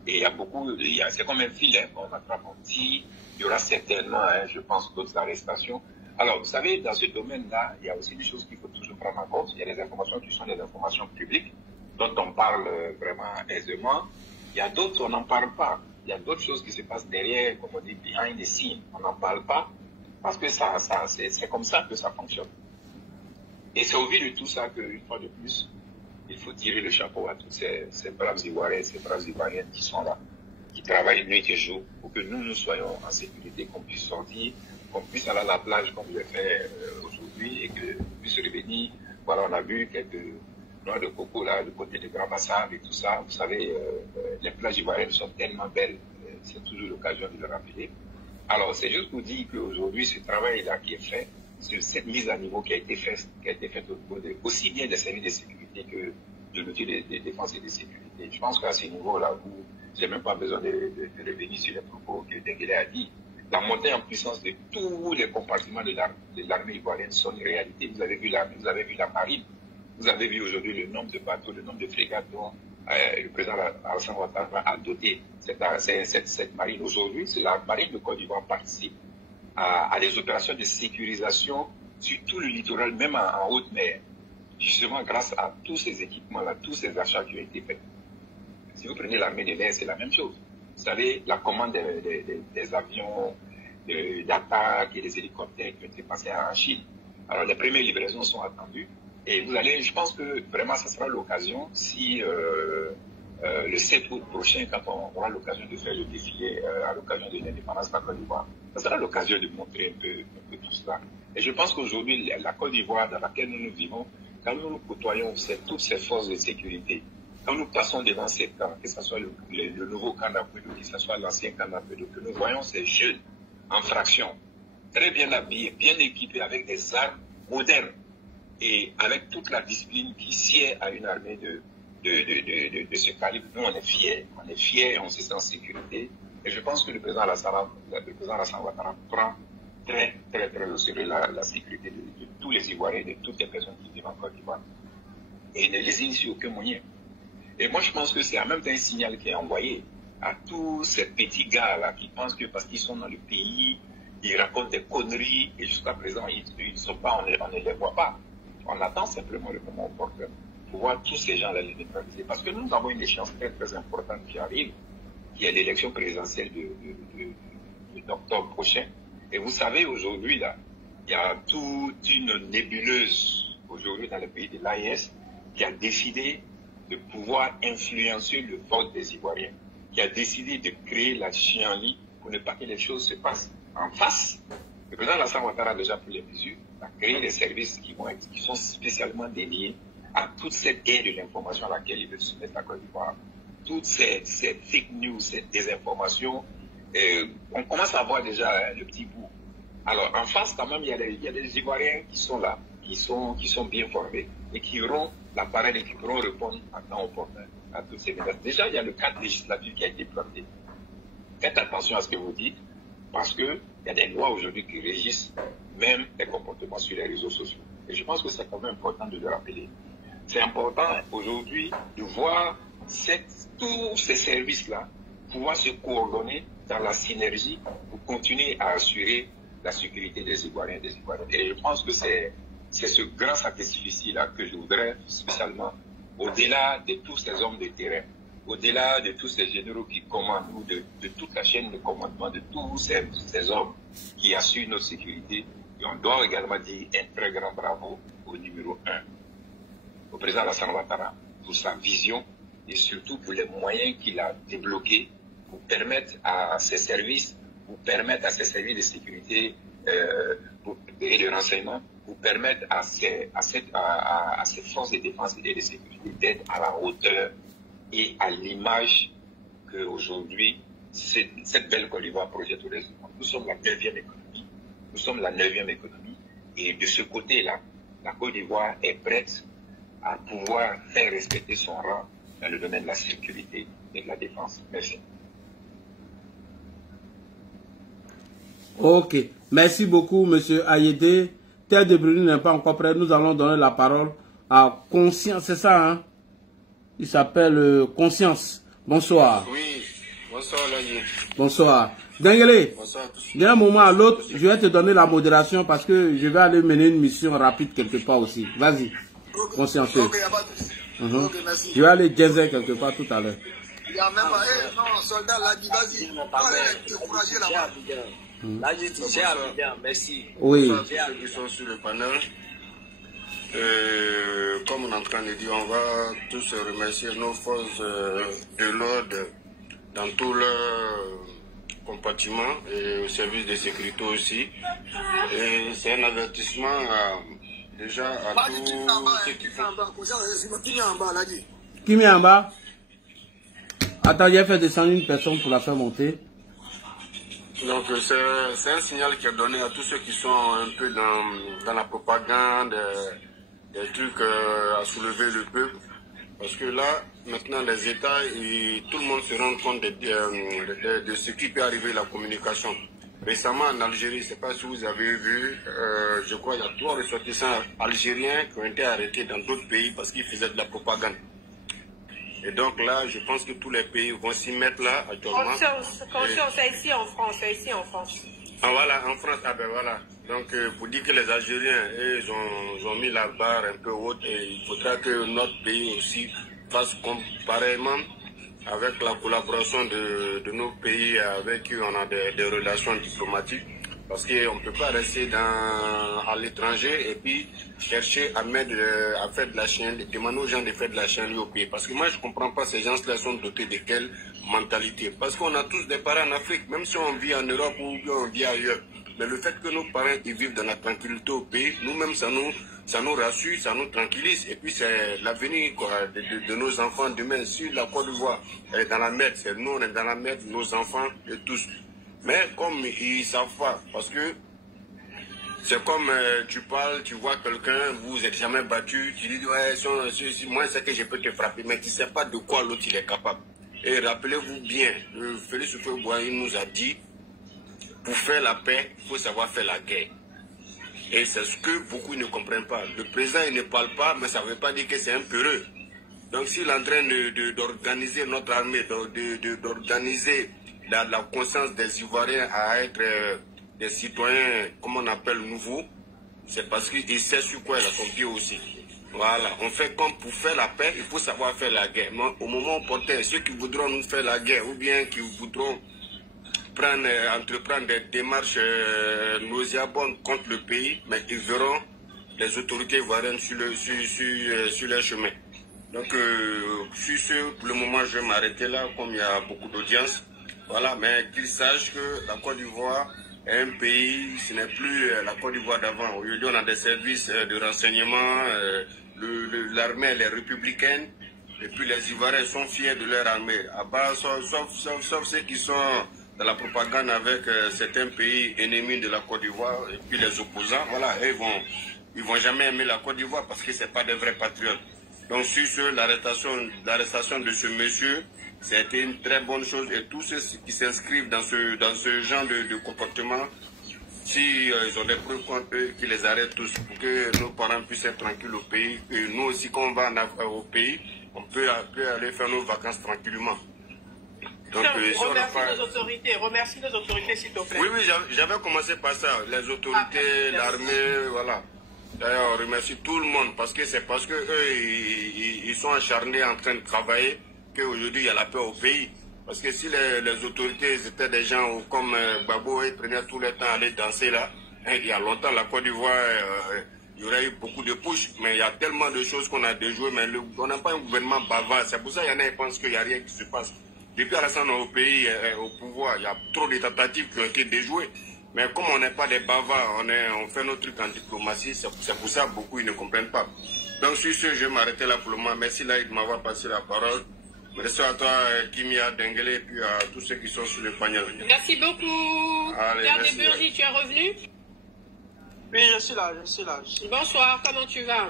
Et il y a beaucoup, c'est comme un fil, on attrape un petit. Il y aura certainement, je pense, d'autres arrestations. Alors, vous savez, dans ce domaine-là, il y a aussi des choses qu'il faut toujours prendre en compte. Il y a des informations qui sont des informations publiques, dont on parle vraiment aisément. Il y a d'autres, on n'en parle pas. Il y a d'autres choses qui se passent derrière, comme on dit, behind the scene. On n'en parle pas, parce que c'est comme ça que ça fonctionne. Et c'est au vu de tout ça qu'une fois de plus, il faut tirer le chapeau à tous ces braves Ivoiriens, ces braves Ivoiriennes qui sont là, qui travaillent nuit et jour, pour que nous soyons en sécurité, qu'on puisse sortir, qu'on puisse aller à la plage comme je l'ai fait aujourd'hui, et qu'on puisse revenir. Voilà, on a vu quelques noix de coco là, du côté de Grand Bassam et tout ça. Vous savez, les plages ivoiriennes sont tellement belles, c'est toujours l'occasion de le rappeler. Alors, c'est juste pour dire qu'aujourd'hui, ce travail-là qui est fait, c'est cette mise à niveau qui a été faite au niveau aussi bien des services de sécurité que de l'outil de défense et de sécurité. Je pense qu'à ce niveau-là, j'ai même pas besoin de revenir sur les propos que Dengele a dit. La montée en puissance de tous les compartiments de l'armée ivoirienne sont une réalité. Vous avez vu l'armée, vous avez vu la marine, vous avez vu aujourd'hui le nombre de bateaux, le nombre de frégates dont le président Alassane Ouattara a doté cette marine. Aujourd'hui, c'est la marine de Côte d'Ivoire participe à des opérations de sécurisation sur tout le littoral, même en haute mer, justement grâce à tous ces équipements-là, tous ces achats qui ont été faits. Si vous prenez l'armée de l'air, c'est la même chose. Vous savez, la commande des avions d'attaque et des hélicoptères qui ont été passés en Chine. Alors, les premières livraisons sont attendues. Et vous allez, je pense que vraiment, ça sera l'occasion, si le 7 août prochain, quand on aura l'occasion de faire le défilé à l'occasion de l'indépendance de la Côte d'Ivoire, ça sera l'occasion de montrer un peu tout cela. Et je pense qu'aujourd'hui, la Côte d'Ivoire dans laquelle nous vivons, quand nous côtoyons toutes ces forces de sécurité, quand nous passons devant ces camps, que ce soit le nouveau camp d'Ampédou, que ce soit l'ancien camp d'Ampédou, que nous voyons ces jeunes en fraction, très bien habillés, bien équipés, avec des armes modernes et avec toute la discipline qui sied à une armée de ce calibre. Nous, on est fiers, on se sent en sécurité. Et je pense que le président Alassane Ouattara prend très, très, très au sérieux la sécurité de tous les Ivoiriens, de toutes les personnes qui vivent en Côte d'Ivoire. Et ne les initie aucun moyen. Et moi, je pense que c'est en même temps un signal qui est envoyé à tous ces petits gars-là qui pensent que parce qu'ils sont dans le pays, ils racontent des conneries et jusqu'à présent, ils ne sont pas, on ne les voit pas. On attend simplement le moment opportun pour voir tous ces gens-là les neutraliser. Parce que nous avons une échéance très, très importante qui arrive, qui est l'élection présidentielle d'octobre prochain. Et vous savez, aujourd'hui, là, il y a toute une nébuleuse aujourd'hui dans le pays de l'AIS qui a décidé de pouvoir influencer le vote des Ivoiriens, qui a décidé de créer la chienlit pour ne pas que les choses se passent en face. Le président Alassane Ouattara a déjà pris les mesures, a créé des services qui sont spécialement dédiés à toute cette ère de l'information à laquelle il veut soumettre la Côte d'Ivoire. Toutes ces fake news, ces désinformations, on commence à voir déjà le petit bout. Alors en face quand même, il y a des Ivoiriens qui sont là, qui sont bien formés et qui auront la parole et qui pourront répondre en temps opportun à toutes ces menaces. Déjà, il y a le cadre législatif qui a été planté. Faites attention à ce que vous dites, parce qu'il y a des lois aujourd'hui qui régissent même les comportements sur les réseaux sociaux. Et je pense que c'est quand même important de le rappeler. C'est important aujourd'hui de voir tous ces services-là pouvoir se coordonner dans la synergie pour continuer à assurer la sécurité des Ivoiriens et des Ivoiriennes. Et je pense que c'est ce grand sacrifice-là que je voudrais spécialement, au-delà de tous ces hommes de terrain, au-delà de tous ces généraux qui commandent, ou de toute la chaîne de commandement, de tous ces hommes qui assurent notre sécurité, et on doit également dire un très grand bravo au numéro 1, au président Alassane Ouattara, pour sa vision et surtout pour les moyens qu'il a débloqués pour permettre à ces services, de sécurité et de renseignement, pour permettre à ces forces de défense et de sécurité d'être à la hauteur et à l'image qu'aujourd'hui cette belle Côte d'Ivoire projette au reste du monde. Nous sommes la 9e économie. Nous sommes la 9e économie. Et de ce côté-là, la Côte d'Ivoire est prête à pouvoir faire respecter son rang dans le domaine de la sécurité et de la défense. Merci. Ok. Merci beaucoup, M. Ayédé. Terre de Bruni n'est pas encore prêt. Nous allons donner la parole à Conscience. C'est ça, hein? Il s'appelle Conscience. Bonsoir. Oui. Bonsoir, Lagui. Bonsoir. Dengele, bonsoir à tous. d'un moment à l'autre, je vais te donner la modération parce que je vais aller mener une mission rapide quelque part aussi. Vas-y. Ok. Conscience. Ok, y a pas de souci. Ok, merci. Je vais aller jazzer quelque part tout à l'heure. Il y a même pas, non, soldat l'a dit, vas-y. Allez, décourager là-bas. Là, je dis, j'ai Abidjan, merci. Oui. Bonsoir à tous ceux qui sont sur le panel. Comme on est en train de dire, on va tous remercier nos forces de l'ordre dans tout leur compartiment et au service de sécurité aussi. Et c'est un avertissement déjà à tous ceux qui font. Qui met en bas? Attends, il a fait descendre une personne pour la faire monter. Donc c'est un signal qui est donné à tous ceux qui sont un peu dans la propagande, des trucs à soulever le peuple. Parce que là, maintenant, les États, et tout le monde se rend compte de ce qui peut arriver la communication. Récemment, en Algérie, je ne sais pas si vous avez vu, je crois qu'il y a 3 ressortissants algériens qui ont été arrêtés dans d'autres pays parce qu'ils faisaient de la propagande. Et donc là, je pense que tous les pays vont s'y mettre là actuellement. Conscience, c'est ici en France, c'est ici en France. Ah voilà, en France, ah ben voilà. Donc pour dire que les Algériens, ils ont mis la barre un peu haute et il faudra que notre pays aussi fasse pareillement avec la collaboration de nos pays avec qui on a des relations diplomatiques. Parce qu'on ne peut pas rester à l'étranger et puis chercher à faire de la chienlit, demander aux gens de faire de la chienlit au pays. Parce que moi, je ne comprends pas ces gens-là sont dotés de quelle mentalité. Parce qu'on a tous des parents en Afrique, même si on vit en Europe ou bien on vit ailleurs. Mais le fait que nos parents ils vivent dans la tranquillité au pays, nous-mêmes, ça nous rassure, ça nous tranquillise. Et puis, c'est l'avenir de nos enfants demain. Si la Côte d'Ivoire est dans la merde, c'est nous, on est dans la merde, nos enfants et tous. Mais comme ils savent pas, parce que c'est comme tu parles, tu vois quelqu'un, vous n'êtes jamais battu, tu dis ouais, moi c'est que je peux te frapper, mais tu ne sais pas de quoi l'autre il est capable. Et rappelez-vous bien, Félix Houphouët-Boigny nous a dit, pour faire la paix, il faut savoir faire la guerre. Et c'est ce que beaucoup ne comprennent pas. Le président il ne parle pas, mais ça ne veut pas dire que c'est un peureux. Donc s'il est en train d'organiser notre armée, d'organiser la conscience des Ivoiriens à être des citoyens, comme on appelle, nouveaux, c'est parce qu'il sait sur quoi il a son pied aussi. Voilà, on fait comme pour faire la paix, il faut savoir faire la guerre. Mais au moment opportun, ceux qui voudront nous faire la guerre ou bien qui voudront entreprendre des démarches nauséabondes contre le pays, mais ils verront les autorités ivoiriennes sur leur chemin. Donc, sur ce, pour le moment, je vais m'arrêter là, comme il y a beaucoup d'audience. Voilà, mais qu'ils sachent que la Côte d'Ivoire est un pays, ce n'est plus la Côte d'Ivoire d'avant. Aujourd'hui, on a des services de renseignement, l'armée elle est républicaine, et puis les Ivoiriens sont fiers de leur armée. À bas, sauf ceux qui sont dans la propagande avec certains pays ennemis de la Côte d'Ivoire, et puis les opposants, voilà, ils vont jamais aimer la Côte d'Ivoire parce que ce n'est pas des vrais patriotes. Donc sur ce, l'arrestation de ce monsieur, c'était une très bonne chose et tous ceux qui s'inscrivent dans ce genre de comportement Si ils ont des preuves contre eux, qu'ils les arrêtent tous pour que nos parents puissent être tranquilles au pays. Et nous aussi, quand on va au pays, on peut aller faire nos vacances tranquillement. Donc, remercie nos autorités, s'il te plaît. Oui, j'avais commencé par ça. Les autorités, l'armée, voilà. D'ailleurs, on remercie tout le monde parce que c'est parce que eux, ils sont acharnés en train de travailler qu'aujourd'hui il y a la paix au pays. Parce que si les autorités étaient des gens comme Gbagbo, ils prenaient tout le temps à aller danser là, hein, il y a longtemps, la Côte d'Ivoire, il y aurait eu beaucoup de push, mais il y a tellement de choses qu'on a déjouées, mais on n'a pas un gouvernement bavard. C'est pour ça qu'il y en a qui pensent qu'il n'y a rien qui se passe. Depuis Alassane au pays, au pouvoir, il y a trop de tentatives qui ont été déjouées. Mais comme on n'est pas des bavards, on fait nos trucs en diplomatie, c'est pour ça que beaucoup ils ne comprennent pas. Donc sur ce, je vais m'arrêter là pour le moment. Merci Laïd de m'avoir passé la parole. Merci à toi, Kimia, Dengele, et puis à tous ceux qui sont sur le panel. Merci beaucoup. Pierre de Burgi, tu es revenu? Oui, je suis là. Bonsoir, comment tu vas?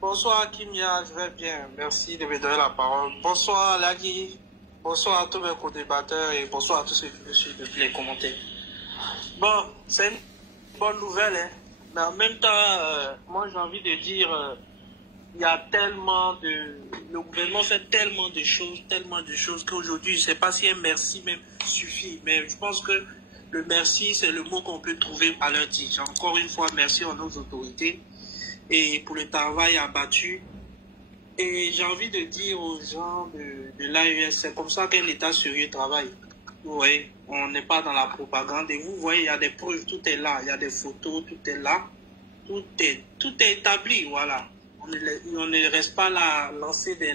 Bonsoir, Kimia, je vais bien. Merci de me donner la parole. Bonsoir, Lagui. Bonsoir à tous mes co-débatteurs et bonsoir à tous ceux qui me suivent depuis les commentaires. Bon, c'est une bonne nouvelle, hein. Mais en même temps, moi j'ai envie de dire, il y a tellement de... Le gouvernement fait tellement de choses qu'aujourd'hui, je ne sais pas si un merci même suffit. Mais je pense que le merci, c'est le mot qu'on peut trouver à leur dire. Encore une fois, merci à nos autorités et pour le travail abattu. Et j'ai envie de dire aux gens de l'AES, c'est comme ça qu'un État sérieux travaille. Vous voyez, on n'est pas dans la propagande. Et vous voyez, il y a des preuves, tout est là. Il y a des photos, tout est là. Tout est établi, voilà. On ne reste pas là à lancer des...